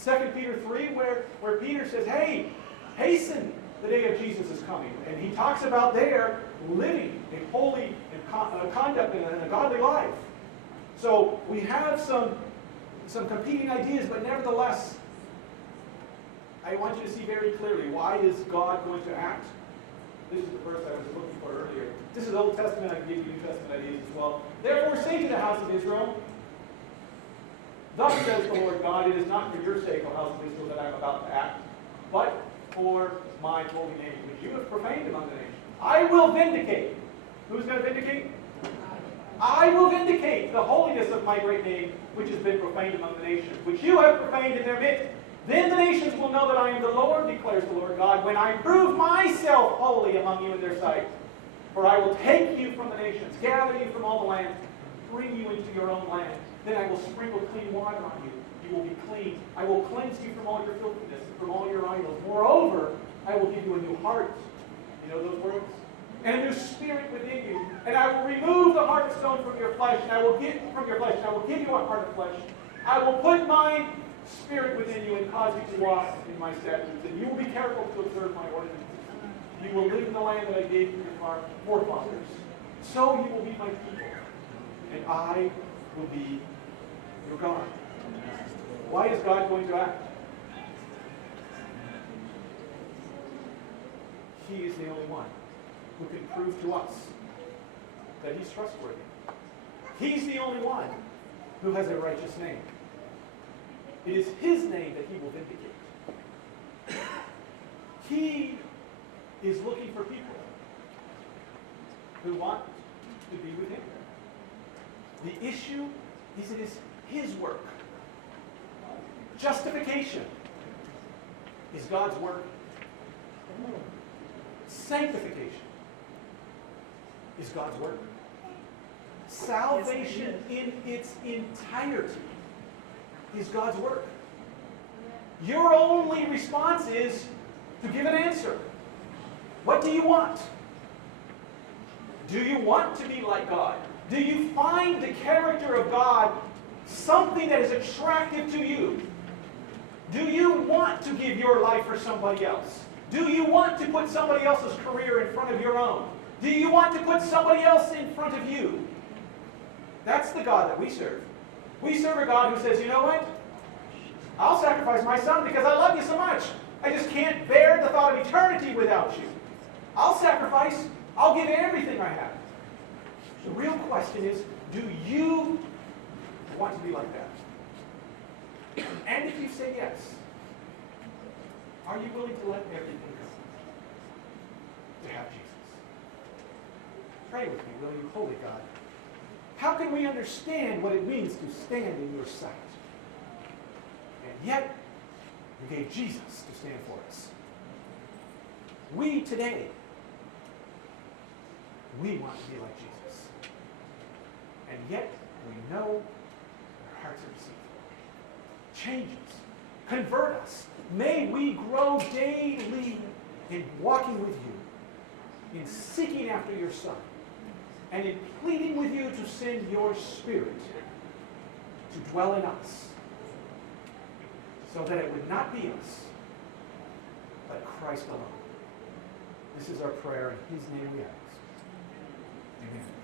2 Peter 3, where Peter says, hey, hasten, the day of Jesus is coming. And he talks about there living a holy conduct and a godly life. So we have some competing ideas, but nevertheless, I want you to see very clearly, why is God going to act? This is the verse I was looking for earlier. This is Old Testament. I can give you New Testament ideas as well. Therefore say to the house of Israel, thus says the Lord God, it is not for your sake, O house of Israel, that I am about to act, but for my holy name, which you have profaned among the nations. I will vindicate. Who's going to vindicate? I will vindicate the holiness of my great name, which has been profaned among the nations, which you have profaned in their midst. Then the nations will know that I am the Lord, declares the Lord God, when I prove myself holy among you in their sight. For I will take you from the nations, gather you from all the lands, bring you into your own land. Then I will sprinkle clean water on you. You will be clean. I will cleanse you from all your filthiness and from all your idols. Moreover, I will give you a new heart. You know those words? And a new spirit within you. And I will remove the heart of stone from your flesh, and I will give you a heart of flesh. I will put my spirit within you and cause you to walk in my statutes. And you will be careful to observe my ordinances. You will live in the land that I gave to your forefathers. So you will be my people, and I will be your God. Why is God going to act? He is the only one who can prove to us that he's trustworthy. He's the only one who has a righteous name. It is his name that he will vindicate. He is looking for people who want to be with him. The issue is it is his work. Justification is God's work. Sanctification is God's work. Salvation in its entirety is God's work. Your only response is to give an answer. What do you want? Do you want to be like God? Do you find the character of God something that is attractive to you? Do you want to give your life for somebody else? Do you want to put somebody else's career in front of your own? Do you want to put somebody else in front of you? That's the God that we serve. We serve a God who says, you know what? I'll sacrifice my son because I love you so much. I just can't bear the thought of eternity without you. I'll sacrifice. I'll give everything I have. The real question is, do you want to be like that? And if you say yes, are you willing to let everything go to have Jesus? Pray with me, will you, Holy God? How can we understand what it means to stand in your sight? And yet, you gave Jesus to stand for us. We today, we want to be like Jesus. And yet, we know our hearts are deceitful. Change us. Convert us. May we grow daily in walking with you, in seeking after your Son, and in pleading with you to send your Spirit to dwell in us, so that it would not be us, but Christ alone. This is our prayer. In His name we ask. Amen.